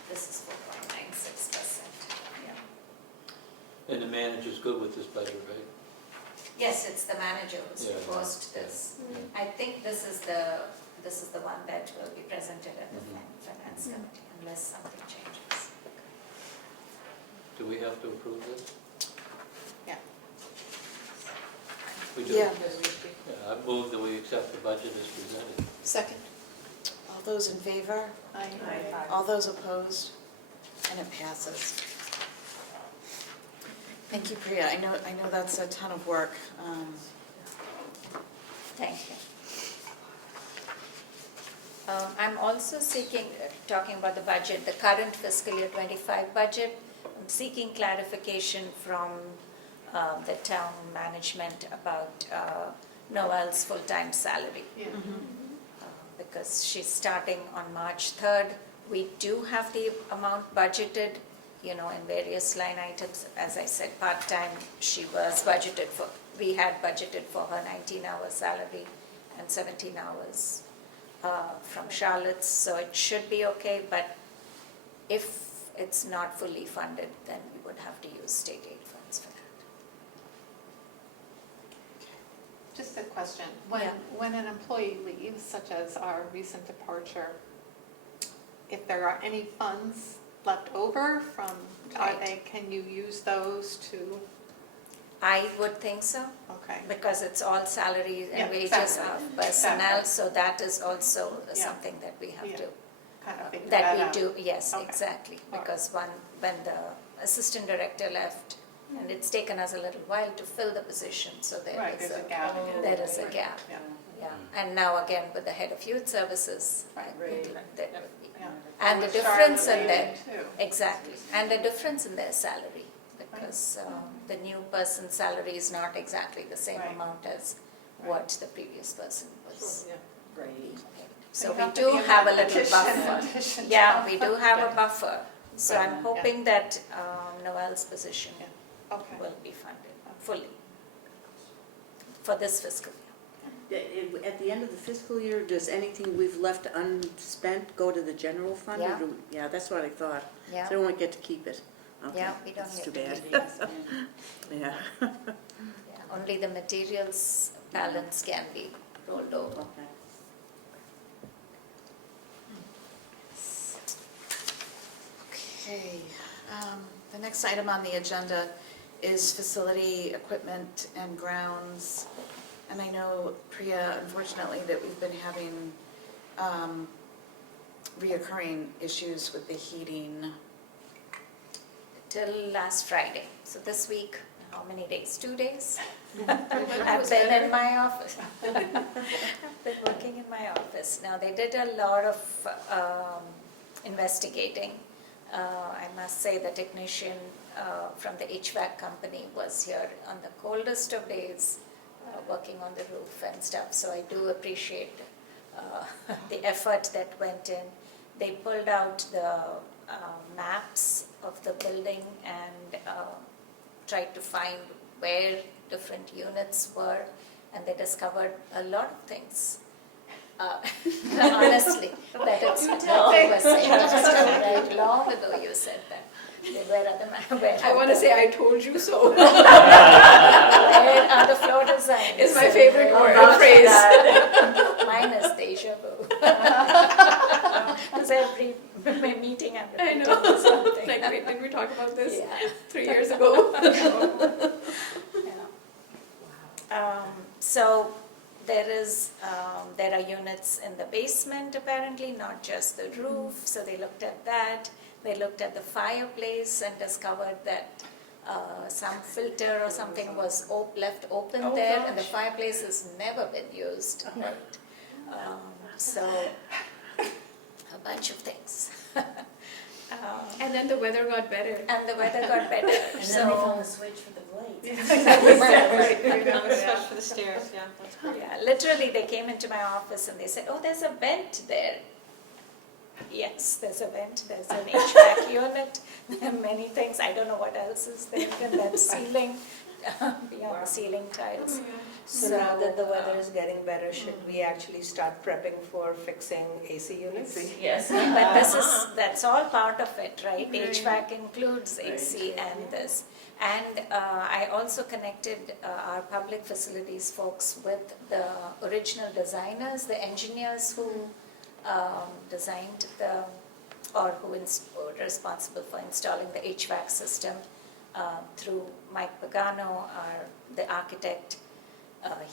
this is 4.96%. Yeah. And the manager's good with this budget, right? Yes, it's the manager who's Yeah. proposed this. I think this is the one that will be presented at the finance committee unless something changes. Do we have to approve this? Yeah. We do? Yeah. I move that we accept the budget as presented. Second. All those in favor? All those opposed? And it passes. Thank you, Priya. I know that's a ton of work. Thank you. I'm also talking about the budget, the current fiscal year 25 budget. I'm seeking clarification from the town management about Noelle's full-time salary. Yeah. Because she's starting on March 3rd. We do have the amount budgeted, in various line items. As I said, part-time, we had budgeted for her 19-hour salary and 17 hours from Charlotte's, so it should be okay, but if it's not fully funded, then we would have to use state aid funds for that. Just a question. Yeah. When an employee leaves, such as our recent departure, if there are any funds left over from, can you use those to, I would think so, okay. because it's all salaries Yeah, and wages exactly. of personnel, Exactly. so that is also Yeah. something that we have Yeah. to, Kind of figure that that we out? do, yes, Okay. exactly. All right. Because when the assistant director left, and it's taken us a little while to fill the position, so Right, there is there's a gap. there is a gap. Yeah. Yeah, and now again with the head of youth services, Right. there would be. Yeah. And the With difference Charlotte in their, leaving, too. exactly, and the difference in their salary, because the new person's salary is not exactly the same Right. amount as what the previous person was. Right. paid. So So you we have to do be in have a that little petition, buffer. petition Yeah, we job. do have a Good. buffer. So Right. I'm hoping that Noelle's position Yeah. Okay. will be funded fully for this fiscal year. At the end of the fiscal year, does anything we've left unspent go to the general fund? or Yeah. Yeah, that's what I thought. Yeah. So we won't get to keep it. Okay, Yeah, we don't that's get too to bad. keep Yeah. Yeah, only the materials balance can be rolled over. Okay. Okay, the next item on the agenda is facility, equipment, and grounds. And I know, Priya, unfortunately, that we've been having reoccurring issues with the heating. Till last Friday. So this week, how many days? 2 days? I've been in my office. I've been working in my office. Now, they did a lot of investigating. I must say the technician from the HVAC company was here on the coldest of days, working on the roof and stuff. So I do appreciate the effort that went in. They pulled out the maps of the building and tried to find where different units were, and they discovered a lot of things. Honestly, that it's long ago you said that. They were at the, where I want to say I told you so. where are the floor designs? It's my favorite And, word, phrase. Mine is deja vu. Because every meeting I'm I repeating know. something. Like, wait, didn't we talk about this Yeah. 3 years ago? So there are units in the basement apparently, not just the roof. So they looked at that. They looked at the fireplace and discovered that some filter or something was left open Oh, there, and the gosh. fireplace has never been used. Right? So a bunch of things. And then the weather got better. And the weather got better. And then they found the switch for the blades. Especially for the stairs, yeah, that's great. Yeah, literally they came into my office and they said, oh, there's a vent there. Yes, there's a vent, there's an HVAC unit, there are many things. I don't know what else is there in that ceiling, beyond the ceiling tiles. So now that the weather is getting better, should we actually start prepping for fixing AC units? Yes. But that's all part of it, right? HVAC includes AC and this. And I also connected our public facilities folks with the original designers, the engineers who designed were responsible for installing the HVAC system through Mike Pagano, the architect.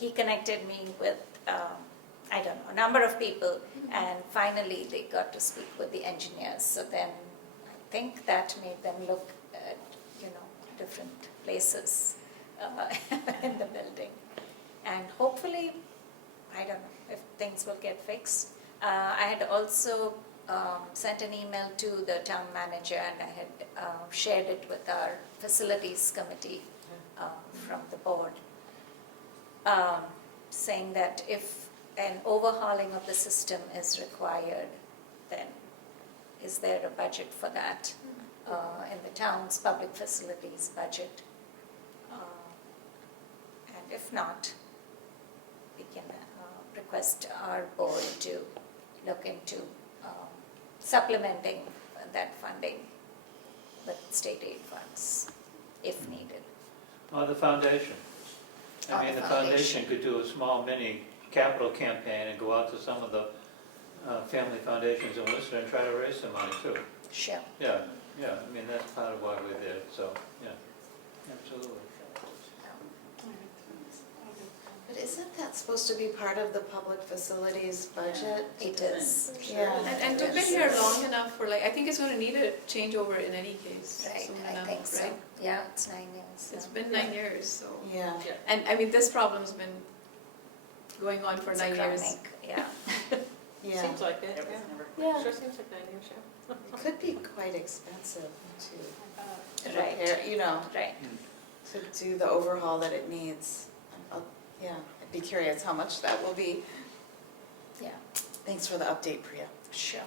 He connected me with, a number of people, and finally they got to speak with the engineers. So then I think that made them look at, different places in the building. And hopefully, I don't know if things will get fixed. I had also sent an email to the town manager, and I had shared it with our facilities committee from the board, saying that if an overhauling of the system is required, then is there a budget for that in the town's public facilities budget? And if not, we can request our board to look into supplementing that funding with state aid funds if needed. Or the foundation. Or I mean, the the foundation could do a small mini capital campaign and go out to some of the family foundations in Worcester and try to raise some money too. Sure. Yeah, I mean, that's part of why we're there, so, yeah, absolutely. But isn't that supposed to be part of the public facilities budget? It is. Yeah. And we've been here long enough for I think it's going to need a changeover in any case. Right, soon I enough, think so. right? Yeah, it's 9 years. It's so. been 9 years, so. Yeah. And I mean, this problem's been going on for It's 9 years. chronic, yeah. Yeah. Seems like it, It was yeah. Yeah. Sure seems like 9 years, yeah. It could be quite expensive to Right. repair, Right. to do the overhaul that it needs. Yeah, I'd be curious how much that will be. Yeah, Thanks for the update, Priya. sure.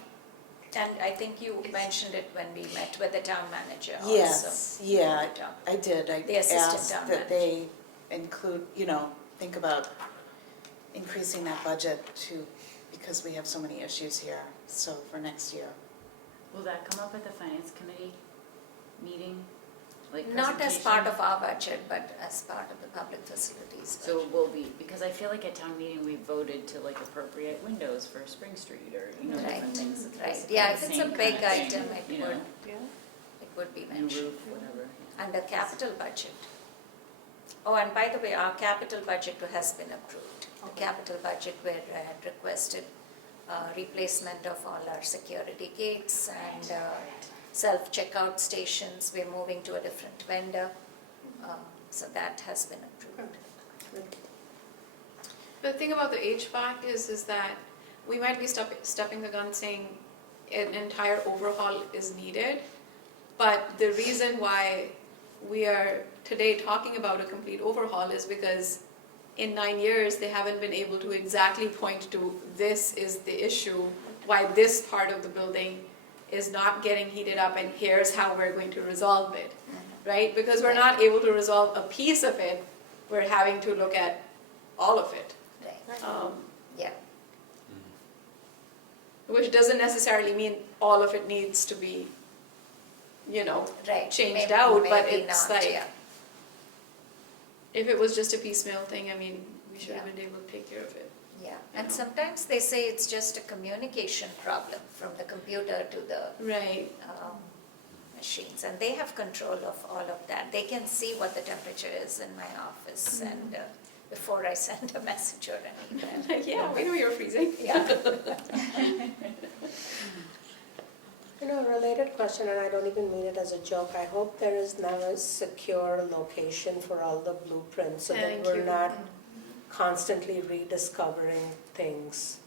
And I think you mentioned it when we met with the town manager also. Yes, yeah, Talk. I did. I The assistant asked town that they include, think about increasing that budget to, because we have so many issues here, so for next year. Will that come up at the finance committee meeting? Not as part of our budget, but as part of the public facilities budget. So it will be, because I feel like at town meeting, we voted to appropriate windows for Spring Street or, Right, different things. right. Yeah, if it's a Same big kind of thing, item, it you know, would be New mentioned. roof, whatever. Under capital budget. Oh, and by the way, our capital budget has been approved. The capital budget where I had requested replacement of all our security gates and self-checkout stations. We're moving to a different vendor. So that has been approved. The thing about the HVAC is that we might be stepping the gun saying an entire overhaul is needed, but the reason why we are today talking about a complete overhaul is because in 9 years they haven't been able to exactly point to this is the issue, why this part of the building is not getting heated up and here's how we're going to resolve it, right? Because we're not able to resolve a piece of it, we're having to look at all of it. Right. Yeah. Which doesn't necessarily mean all of it needs to be Right. changed Maybe- out, but maybe it's not, like, yeah. if it was just a piecemeal thing, I mean, we should have Yeah. been able to take care of it. Yeah, and sometimes they say it's just a communication problem from the computer to the Right. machines, and they have control of all of that. They can see what the temperature is in my office, and before I send a message or an email. Yeah, we know you're freezing. Yeah. A related question, and I don't even mean it as a joke. I hope there is now a secure location for all the blueprints so that Thank we're you. not constantly rediscovering things.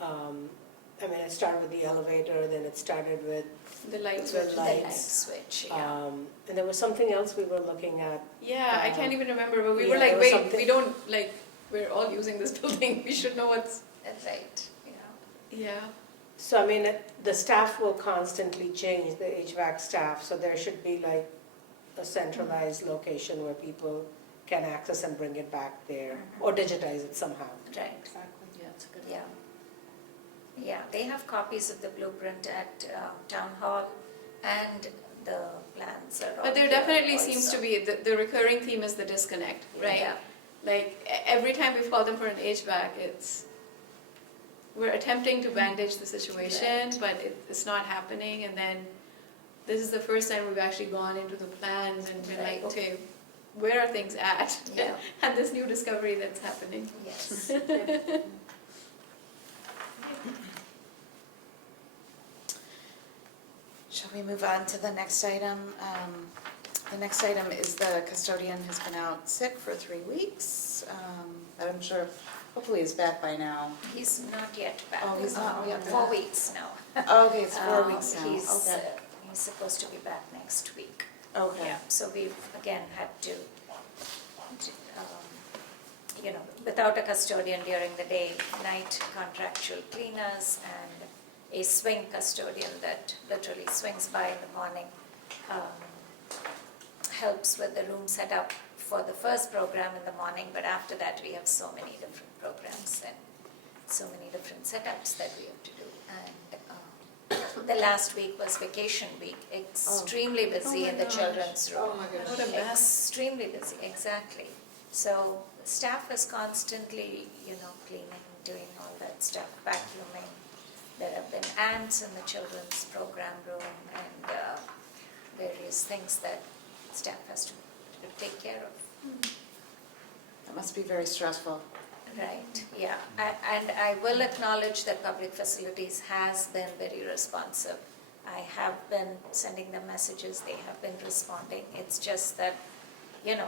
I mean, it started with the elevator, then it started with, The lights The were. The light lights. switch, yeah. and there was something else we were looking at. Yeah, I can't even remember, but we were Yeah, like, there was wait, something- we don't, like, we're all using this building, we should know what's, That's right, yeah. yeah. So I mean, the staff will constantly change, the HVAC staff, so there should be like a centralized location where people can access and bring it back there, or digitize it somehow. Right, Exactly, yeah, it's a good. yeah. Yeah, they have copies of the blueprint at Town Hall, and the plans are all But there here definitely seems also. to be, the recurring theme is the disconnect, right? Yeah. Like, every time we've called them for an HVAC, we're attempting to bandage the situation, but it's not happening, and then this is the first time we've actually gone into the plans and been like, Right. okay, where are things at? Yeah. And this new discovery that's happening. Yes. Shall we move on to the next item? The next item is the custodian has been out sick for 3 weeks. But I'm sure, hopefully he's back by now. He's not yet back. Oh, he's not yet 4 back. weeks now. Okay, it's 4 weeks now. Okay. He's supposed to be back next week. Okay. Yeah, so we've again had to, without a custodian during the day, night contractual cleaners and a swing custodian that literally swings by in the morning, helps with the room setup for the first program in the morning, but after that we have so many different programs and so many different setups that we have to do. And the last week was vacation week, extremely busy in the children's room. Oh my goodness. What a mess. Extremely busy, exactly. So staff is constantly, cleaning, doing all that stuff, vacuuming. There have been ants in the children's program room and various things that staff has to take care of. That must be very stressful. Right, yeah. And I will acknowledge that public facilities has been very responsive. I have been sending them messages, they have been responding. It's just that,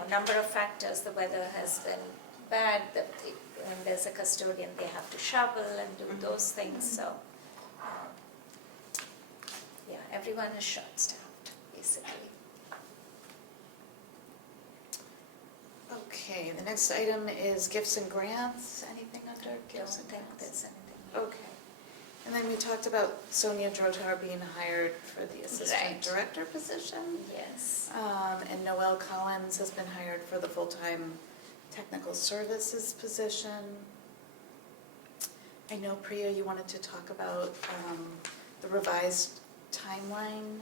number of factors, the weather has been bad, when there's a custodian, they have to shovel and do those things, so. Yeah, everyone is short-staffed, basically. Okay, the next item is gifts and grants. Anything under Don't gifts and think grants? there's anything. Okay. And then we talked about Sonia Drotar being hired for the assistant Right. director position. Yes. And Noelle Collins has been hired for the full-time technical services position. I know, Priya, you wanted to talk about the revised timeline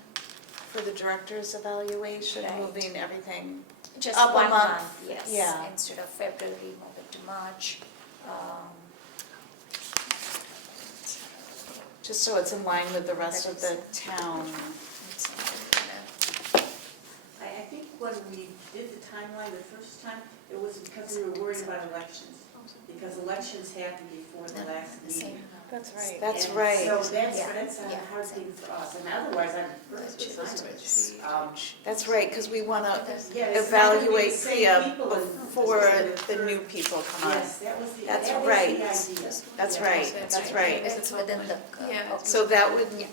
for the director's evaluation, Right. moving everything. Just Up a 1 month, month, yes. yeah. Instead of February, move it to March. Just so it's in line with the rest of the town. I think when we did the timeline the first time, it was because we were worried about elections. Because elections happened before the last meeting. That's right. That's And right. So that's Yeah, a yeah, hard thing for us, and otherwise I'm perfectly fine with it. That's right, because we want to Yeah, it's not gonna be the evaluate same Priya people and- before the new people come on. Yes, that was the, That's that was right. the idea. That's Yeah. right, that's right. It's within the. Yeah. So that would, Yeah.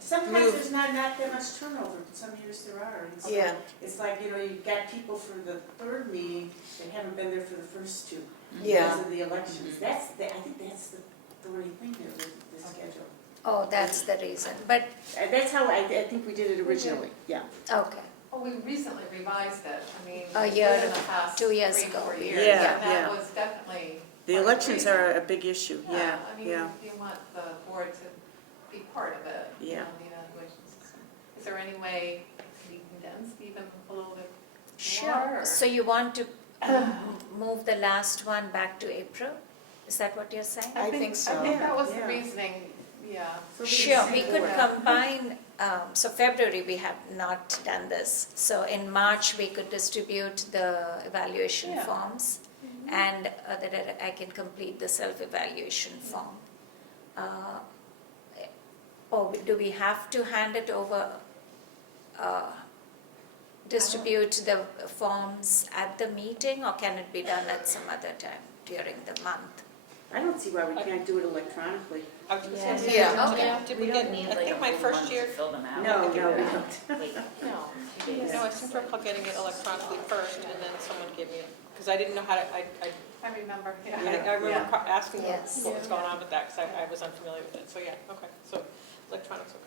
Sometimes Move. there's not that much turnover, but some years there are. And so yeah, It's like, you've got people for the third meeting, they haven't been there for the first two. yeah. Because of the elections. I think that's the thorny thing there with the schedule. Oh, that's the reason, but, That's how I think we did it originally, yeah. okay. Well, we recently revised it, I mean. A year, within the past 2 years 3, ago. 4 years. Yeah, And yeah. that was definitely. The part of elections reason. are a big issue, yeah, I mean, yeah. you want the board to be part of it. Yeah. The evaluation system. there any way it can be condensed even a little bit Sure. more? Or- So you want to move the last one back to April? Is that what you're saying? I think so. I think that was the Yeah. reasoning, yeah. Sure, we could Yeah. combine, so February we have not done this. So in March, we could distribute the evaluation Yeah. forms and that I can complete the self-evaluation form. Or do we have to hand it over, distribute the forms at the meeting, or can it be done at some other time during the month? I don't see why we can't do it electronically. I was just gonna say, Yeah. Okay. did We we don't get, need I like a think my whole first month year, to fill them out. No, no, we don't. Wait, no, 2 days. no, I seem to recall getting it electronically first, and then someone gave me, because I didn't know how to, I remember, yeah. I remember asking what Yes. what was going on with that, because I was unfamiliar with it, so yeah, okay, so electronics, okay.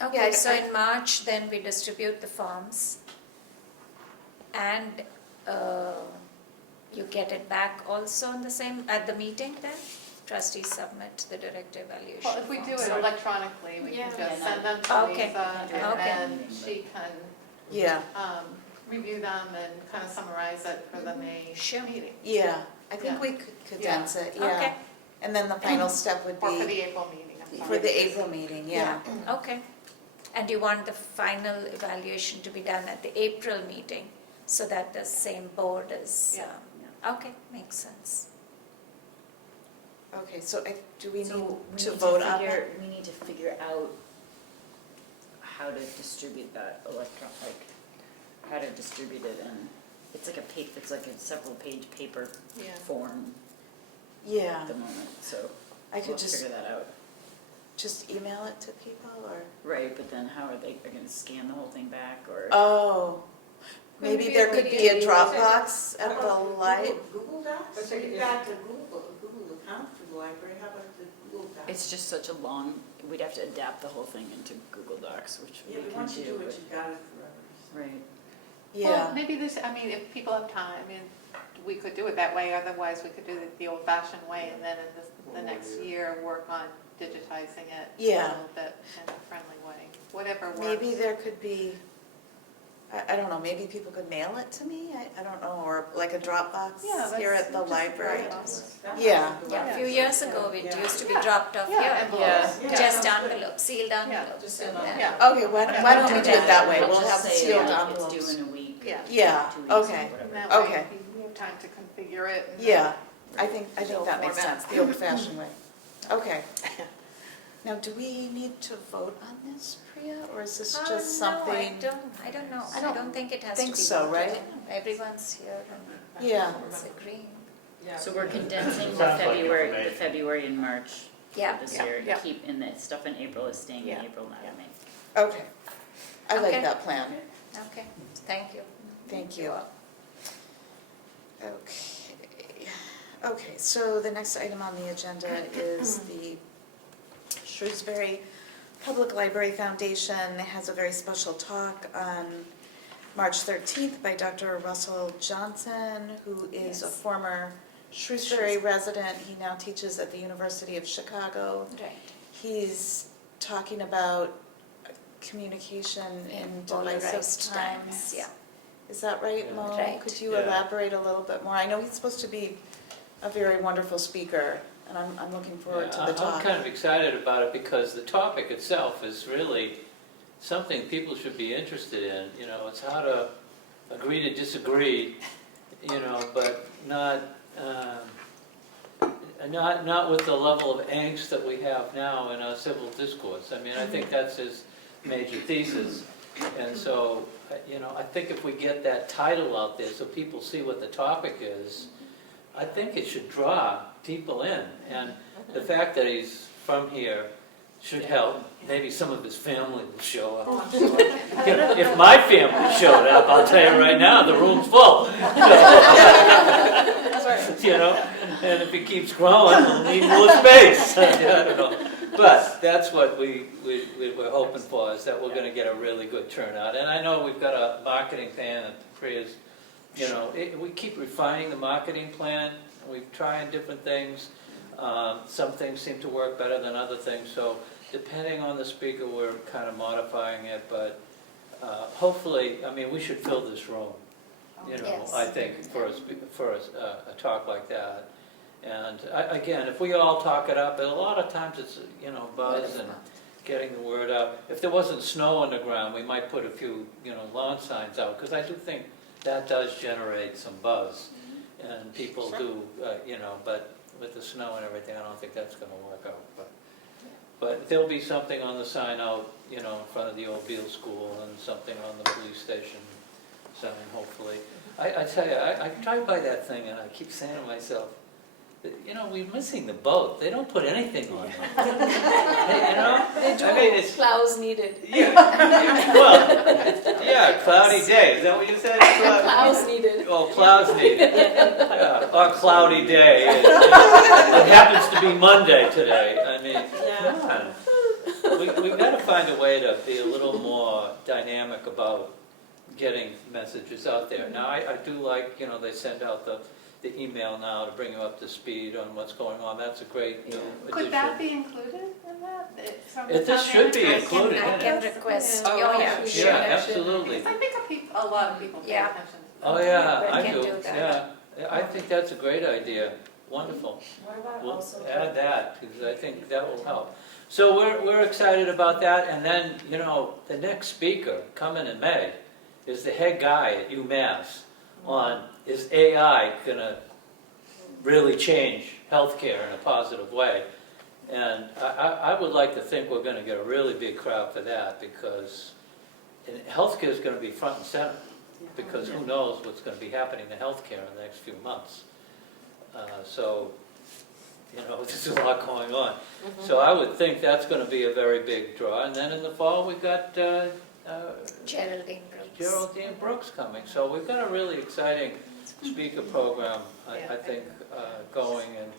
Okay, so in March, then we distribute the forms, and you get it back also in the same, at the meeting then? Trustees submit the direct evaluation Well, if we do it forms. electronically, we can Yeah. just send them to Okay. Lisa, and Okay. then she can Yeah, review them and kind of summarize it for the May Sure. meeting. yeah, I think Yeah. we could condense it, Okay. yeah. And then the final step would Or for be the April meeting, I'm sorry. for the April meeting, yeah. Okay. And you want the final evaluation to be done at the April meeting, so that the same board is, Yeah. okay, makes sense. Okay, so do we So need we to need vote on figure- it? We need to figure out how to distribute that like, how to distribute it, and it's like it's like a several page paper Yeah. form Yeah, at the moment, so I we'll could have to just, figure that out. just email it to people, or? Right, but then how are they gonna scan the whole thing back, or? Oh, maybe Maybe there a could be a PDF. Dropbox at the light. Google Docs? Let's take it- We've got the Google account for the library, how about the Google Docs? It's just such a long, we'd have to adapt the whole thing into Google Docs, which Yeah, we but can once you do do, it, you've got it forever. but, right. Yeah, Well, maybe this, I mean, if people have time, I mean, we could do it that way, otherwise we could do it the old-fashioned way, and then in the next year, work on digitizing it a Yeah. little bit in a friendly way, whatever works. maybe there could be, I don't know, maybe people could mail it to me, I don't know, or like a Dropbox Yeah, here that's at the just library. right. Yeah. Yeah, a few years ago, it Yeah. used to be Yeah. dropped off Yeah, here. envelopes. Yeah. Just envelopes, sealed envelopes. Just sealed and, envelopes. Yeah. Okay, why don't we do it that way, we'll Just have say, sealed like, envelopes. It's due in a week. Yeah. Yeah, 2 weeks, okay. whatever. And that Okay. way, we have time to configure it. and- Yeah, I think old that makes format. sense, the old-fashioned way. Okay. Now, do we need to vote on this, Priya, or is this just something? No, I don't know. I don't think it has to be think so, voted. right? Everyone's here and Yeah, it's agreeing. So we're condensing the Sounds like February, information. February and March Yeah, for this yeah, year. yeah. Keep, and the stuff in April is staying in Yeah, April, not in May. okay. I like Okay. that plan, Okay, thank you. thank you. Okay, okay, so the next item on the agenda is the Shrewsbury Public Library Foundation has a very special talk on March 13th by Dr. Russell Johnson, who is a Yes. former Shrewsbury resident. He now teaches at the University of Chicago. Right. He's talking about communication in divisive Polarized times. Yeah. Is that right, Yeah. Mo? Right. Could you Yeah. elaborate a little bit more? I know he's supposed to be a very wonderful speaker, and I'm looking forward to the I'm talk. kind of excited about it because the topic itself is really something people should be interested in. You know, it's how to agree to disagree, you know, but not with the level of angst that we have now in our civil discourse. I mean, I think that's his major thesis. And so, you know, I think if we get that title out there so people see what the topic is, I think it should draw people in. And the fact that he's from here should help. Maybe some of his family will show up. If my family showed up, I'll tell you right now, the room's full. You know, and if it keeps growing, we'll need more space. I don't know. But that's what we're hoping for, is that we're going to get a really good turnout. And I know we've got a marketing plan that Priya's, you know, we keep refining the marketing plan. We've tried different things. Some things seem to work better than other things. So depending on the speaker, we're kind of modifying it, but hopefully, I mean, we should fill this room, Yes. I think, for a talk like that. And again, if we all talk it up, and a lot of times it's, buzz and getting the word out. If there wasn't snow on the ground, we might put a few, lawn signs out, because I do think that does generate some buzz. And people do, but with the snow and everything, I don't think that's going to work out. But there'll be something on the sign out, in front of the old Beale School, and something on the police station sign, hopefully. I tell you, I drive by that thing and I keep saying to myself, we're missing the boat. They don't put anything on it. They do, I mean, it's, plows needed. yeah, cloudy day. Is that what you said? Plows needed. Oh, plows needed. Yeah, or cloudy day. It happens to be Monday today. I mean, come on. We've got to find a way to be a little more dynamic about getting messages out there. Now, I do like, they send out the email now to bring you up to speed on what's going on. That's a great new addition. Could that be included in that? This should be included I in can it. request, Yeah, absolutely. Because I think a lot of people pay Yeah. attention. Oh, yeah, We I can do. do that. Yeah, I think that's a great idea. Wonderful. What about We'll also? add that, because I think that will help. So we're excited about that, and then, the next speaker coming in May is the head guy at UMass on, is AI going to really change healthcare in a positive way? And I would like to think we're going to get a really big crowd for that, because healthcare is going to be front and center, because who knows what's going to be happening to healthcare in the next few months. So, there's a lot going on. So I would think that's going to be a very big draw. And then in the fall, we've got Geraldine Brooks. Geraldine Brooks coming. So we've got a really exciting speaker program, I think, going, and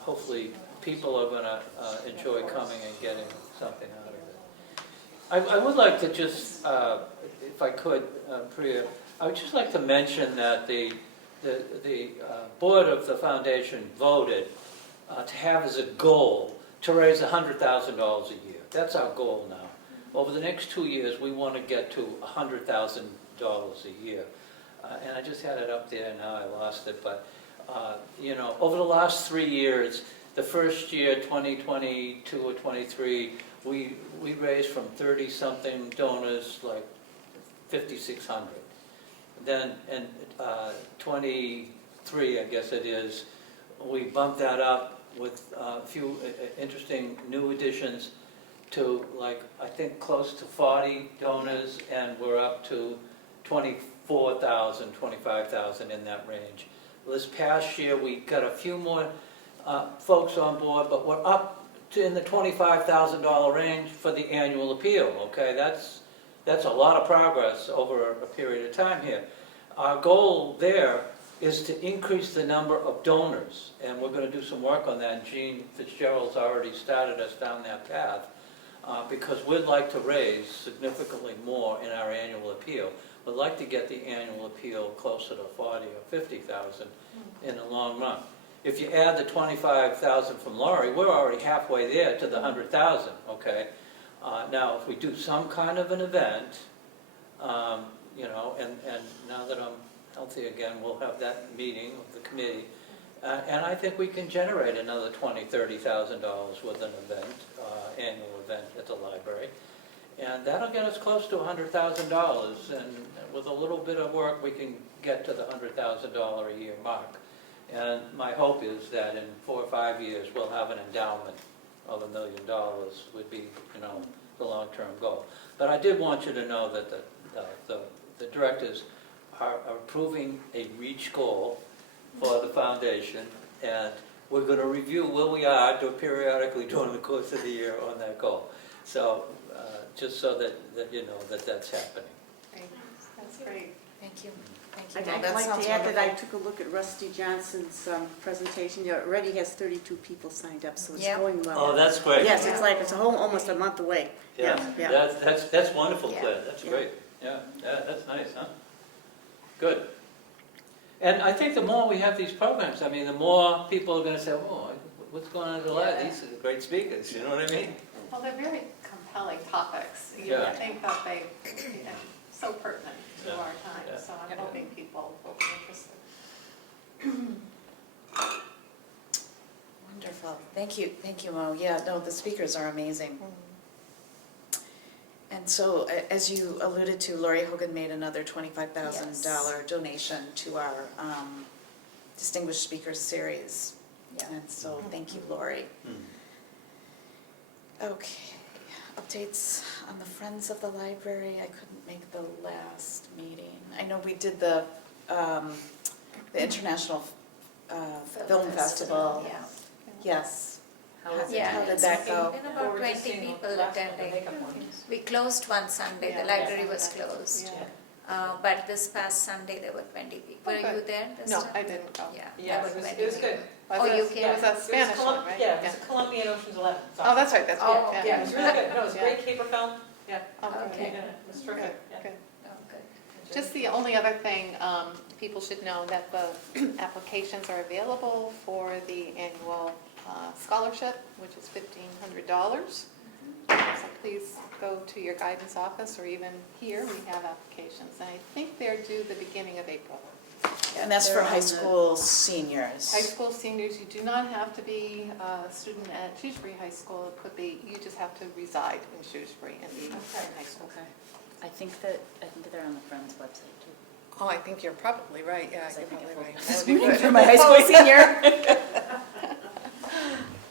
hopefully people are going to enjoy coming and getting something out of it. I would like to just, if I could, Priya, I would just like to mention that the board of the foundation voted to have as a goal to raise $100,000 a year. That's our goal now. Over the next 2 years, we want to get to $100,000 a year. And I just had it up there, now I lost it, but, over the last 3 years, the first year, 2022 or 23, we raised from 30-something donors, like 5,600. Then in 23, I guess it is, we bumped that up with a few interesting new additions to, like, I think close to 40 donors, and we're up to 24,000, 25,000 in that range. This past year, we got a few more folks on board, but we're up to in the $25,000 range for the annual appeal, okay? That's a lot of progress over a period of time here. Our goal there is to increase the number of donors, and we're going to do some work on that. And Jean Fitzgerald's already started us down that path, because we'd like to raise significantly more in our annual appeal. We'd like to get the annual appeal closer to 40 or 50,000 in the long run. If you add the 25,000 from Laurie, we're already halfway there to the 100,000, okay? Now, if we do some kind of an event, and now that I'm healthy again, we'll have that meeting of the committee, and I think we can generate another $20,000, $30,000 with an event, annual event at the library, and that'll get us close to $100,000, and with a little bit of work, we can get to the $100,000 a year mark. And my hope is that in 4 or 5 years, we'll have an endowment of $1 million would be, the long-term goal. But I did want you to know that the directors are approving a reach goal for the foundation, and we're going to review where we are periodically during the course of the year on that goal. So just so that you know that that's happening. That's great. Thank you. Thank you. I'd That like sounds to add that I wonderful. took a look at Rusty Johnson's presentation. It already has 32 people signed up, so it's Yeah. going well. Oh, that's great. Yes, it's almost a month away. Yeah, Yeah. that's wonderful, Yeah. Claire, that's Yeah. great. Yeah, that's nice, huh? Good. And I think the more we have these programs, I mean, the more people are going to say, oh, what's going on in the lab? These are great speakers, you know what I mean? Well, they're very compelling topics. You Yeah. would think that they, so pertinent to our Yeah. time, so I'm Yeah. hoping people will be interested. Wonderful. Thank you, Mo. Yeah, no, the speakers are amazing. And so, as you alluded to, Lori Hogan made another $25,000 donation to our Distinguished Speakers Series. Yeah. And so, thank you, Lori. Mm. Okay, updates on the Friends of the Library. I couldn't make the last meeting. I know we did the International Film Festival. Yeah. Yes. How did It's that go? been Or about we're just 20 seeing the people last one, the attending. makeup ones. We closed one Sunday, the Yeah. library was closed. Yeah. But this past Sunday, there were 20 people. Were Okay. you there this No, time? I didn't go. Yeah. Yeah, there it were was 20 good. people. Was Oh, it- you It came? was a Spanish one, right? Yeah, it was a Colombian Ocean's 11. Oh, that's right, that's Oh, right, Yeah, it was really good. No, it was Yeah. great caper film. Yeah. Oh, Okay. Yeah, it was terrific. Yeah. Good. Oh, good. Just the only other thing, people should know that the applications are available for the annual scholarship, which is $1,500. So please go to your guidance office, or even here, we have applications. And I think they're due the beginning of April. And that's for They're on high the- school seniors. High school seniors, you do not have to be a student at Shrewsbury High School. It could be, you just have to reside in Shrewsbury and be in high school. Okay. I think they're on the Friends website too. Oh, I think you're probably right, yeah, Because I you're think probably it right. will- That would be good. For my high school senior. I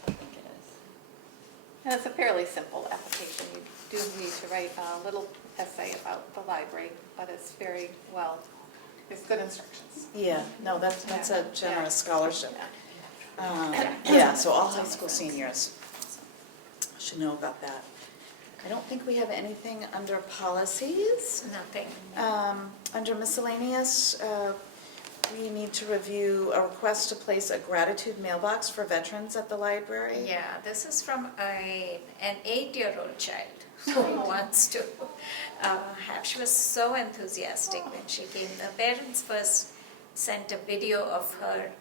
think it is. And it's a fairly simple application. You do need to write a little essay about the library, but it's very well, it's good instructions. Yeah, no, that's a generous scholarship. Yeah. Yeah, so all high school seniors should know about that. I don't think we have anything under policies. Nothing. Under miscellaneous, we need to review a request to place a gratitude mailbox for veterans at the library. Yeah, this is from an 8-year-old child who wants to have. She was so enthusiastic when she came. The parents first sent a video of her,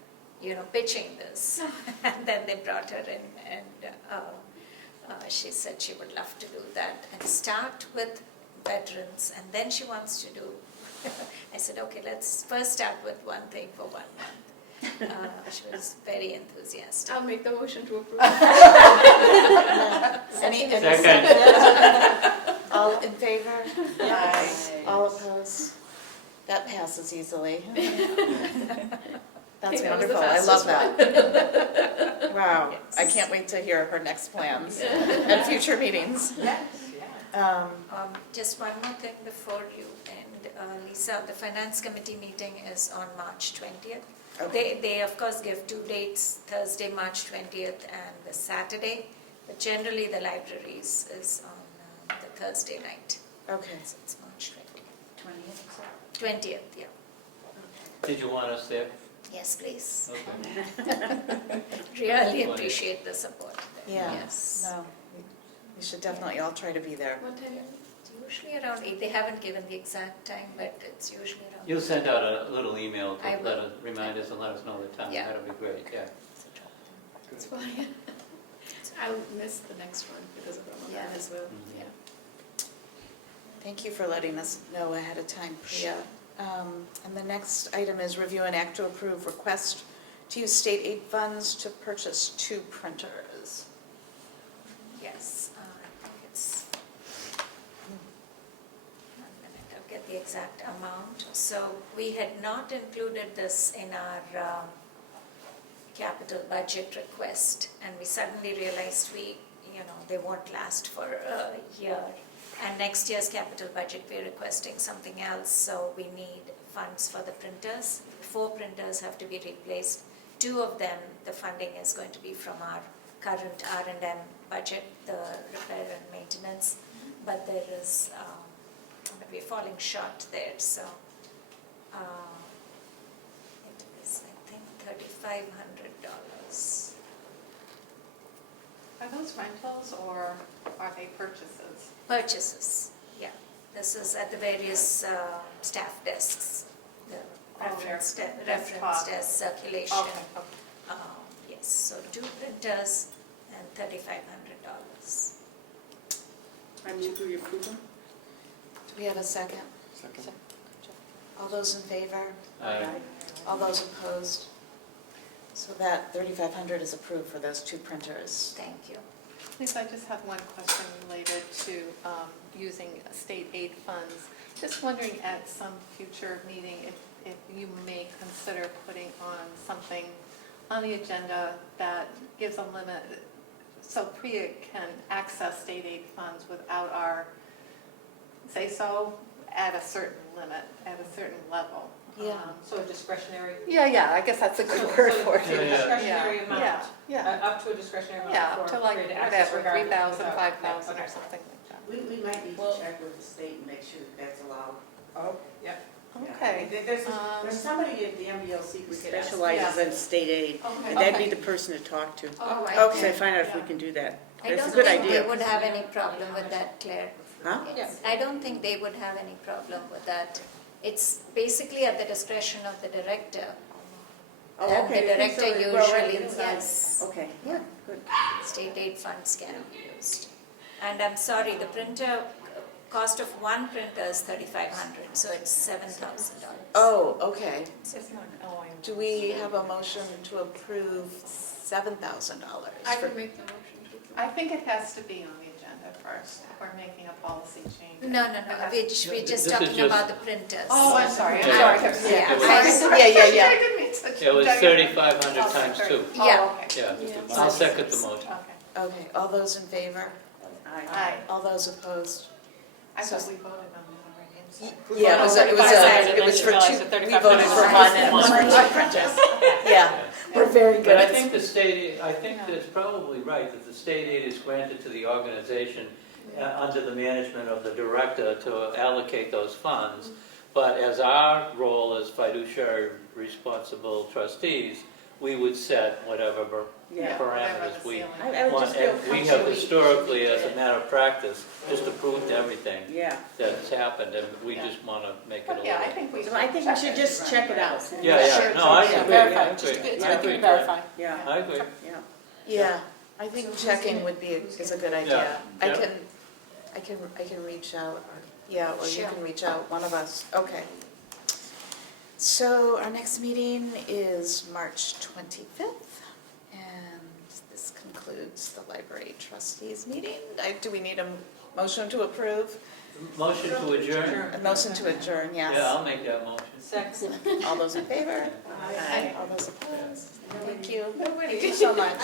pitching this, and then they brought her in, and she said she would love to do that and start with veterans, and then she wants to do. I said, okay, let's first start with one thing for 1 month. She was very enthusiastic. I'll make the motion to approve. Any, Second. all in favor? Aye. All opposed? That passes easily. That's That was the wonderful, I love fastest that. Wow, I Yes. can't wait to hear her next plans at future meetings. Yes, yeah. Just one more thing before you end, Lisa, the finance committee meeting is on March 20th. Okay. They of course give 2 dates, Thursday, March 20th and the Saturday, but generally the libraries is on the Thursday night. Okay. So it's March 20th, 20th, yeah. Did you want us there? Yes, please. Okay. Really appreciate the support. Yeah. Yes. No, we should definitely all try to be there. What time? It's usually around 8. They haven't given the exact time, but it's usually around. You'll send out a little email I to will. remind us and let us know the time. Yeah. That'll be great, yeah. It's fine. I'll miss the next one because of Ramadan Yeah. as well. Mhm. Yeah. Thank you for letting us know ahead of time, Priya. And the next item is review and act to approve request to use state aid funds to purchase 2 printers. Yes, I think it's, 1 minute, I'll get the exact amount. So we had not included this in our capital budget request, and we suddenly realized they won't last for a year. And next year's capital budget, we're requesting something else, so we need funds for the printers. 4 printers have to be replaced. 2 of them, the funding is going to be from our current R&M budget, the repair and maintenance, but there is, but we're falling short there, so it is, I think, $3,500. Are those rentals or are they purchases? Purchases, yeah. This is at the various staff desks, the reference desk, circulation. Okay, okay. Yes, so 2 printers and $3,500. I move we approve them. Do we have a second? Second. All those in favor? Aye. All those opposed? So that 3,500 is approved for those 2 printers. Thank you. Lisa, I just have one question related to using state aid funds. Just wondering at some future meeting if you may consider putting on something on the agenda that gives a limit, so PRIA can access state aid funds without our say-so at a certain limit, at a certain level. Yeah. So discretionary. Yeah, I guess that's a good word for So it. Yeah. discretionary Yeah, amount. yeah. Up to a discretionary amount Yeah, for up to like, PRIA to access whatever, regardless 3,000, without- 5,000 okay. or something like that. We might need Well- to check with the state and make sure that that's allowed. Oh, yep. Yeah. Okay. There's somebody at the MBLC who We could ask. specializes Yeah. in state aid, Okay. and that'd be Okay. the person to talk to. Oh, I So think- find out if we can do that. I That's a don't good think they idea. would have any problem with that, Claire. Huh? Yes. I don't think they would have any problem with that. It's basically at the discretion of the director. Oh, And okay. the director So we're already usually, inside. yes, Okay, yeah, good. state aid funds can be used. And I'm sorry, the printer, cost of one printer is 3,500, so it's $7,000. Oh, okay. It's not an OIM. Do we have a motion to approve $7,000? I for- can make the motion to approve. I think it has to be on the agenda first. We're making a policy change. No, we're just This is talking just- about the printers. Oh, I'm sorry, I'm Yeah. sorry. Yeah. Yeah. I didn't mean to. It was 3,500 Oh, times sorry. 2. Yeah. Oh, okay. Yeah, I'll second the motion. Okay. Okay, all those in favor? Aye. All those opposed? I thought we voted on that already. I'm sorry. Yeah, it was and for then you two, realize that we 3,500 voted for was one and one. one for two printers. Yeah, we're very good But I at think the state, I think that's probably right, that the state aid is granted to the organization under the management of the director to allocate those funds. But as our role as fiduciary responsible trustees, we would set whatever Yeah. parameters we Whatever the ceiling. I would want. just feel And we have comfortable. historically, as a matter of practice, just approved everything Yeah. that's happened, and we just want to make it a But little... yeah, I think we So I think we should just check it out. Yeah, no, I agree, Verify, I agree. just, it's I good agree, to verify. Yeah, I agree. yeah. Yeah, I think checking would be, is a good idea. Yeah. I can reach out, or, yeah, or you Sure. can reach out, one of us, okay. So our next meeting is March 25th, and this concludes the library trustees meeting. Do we need a motion to approve? Motion to adjourn? A motion to adjourn, yes. Yeah, I'll make that motion. Second. All those in favor? Aye. All those opposed? Thank you. Nobody. Thank you so much.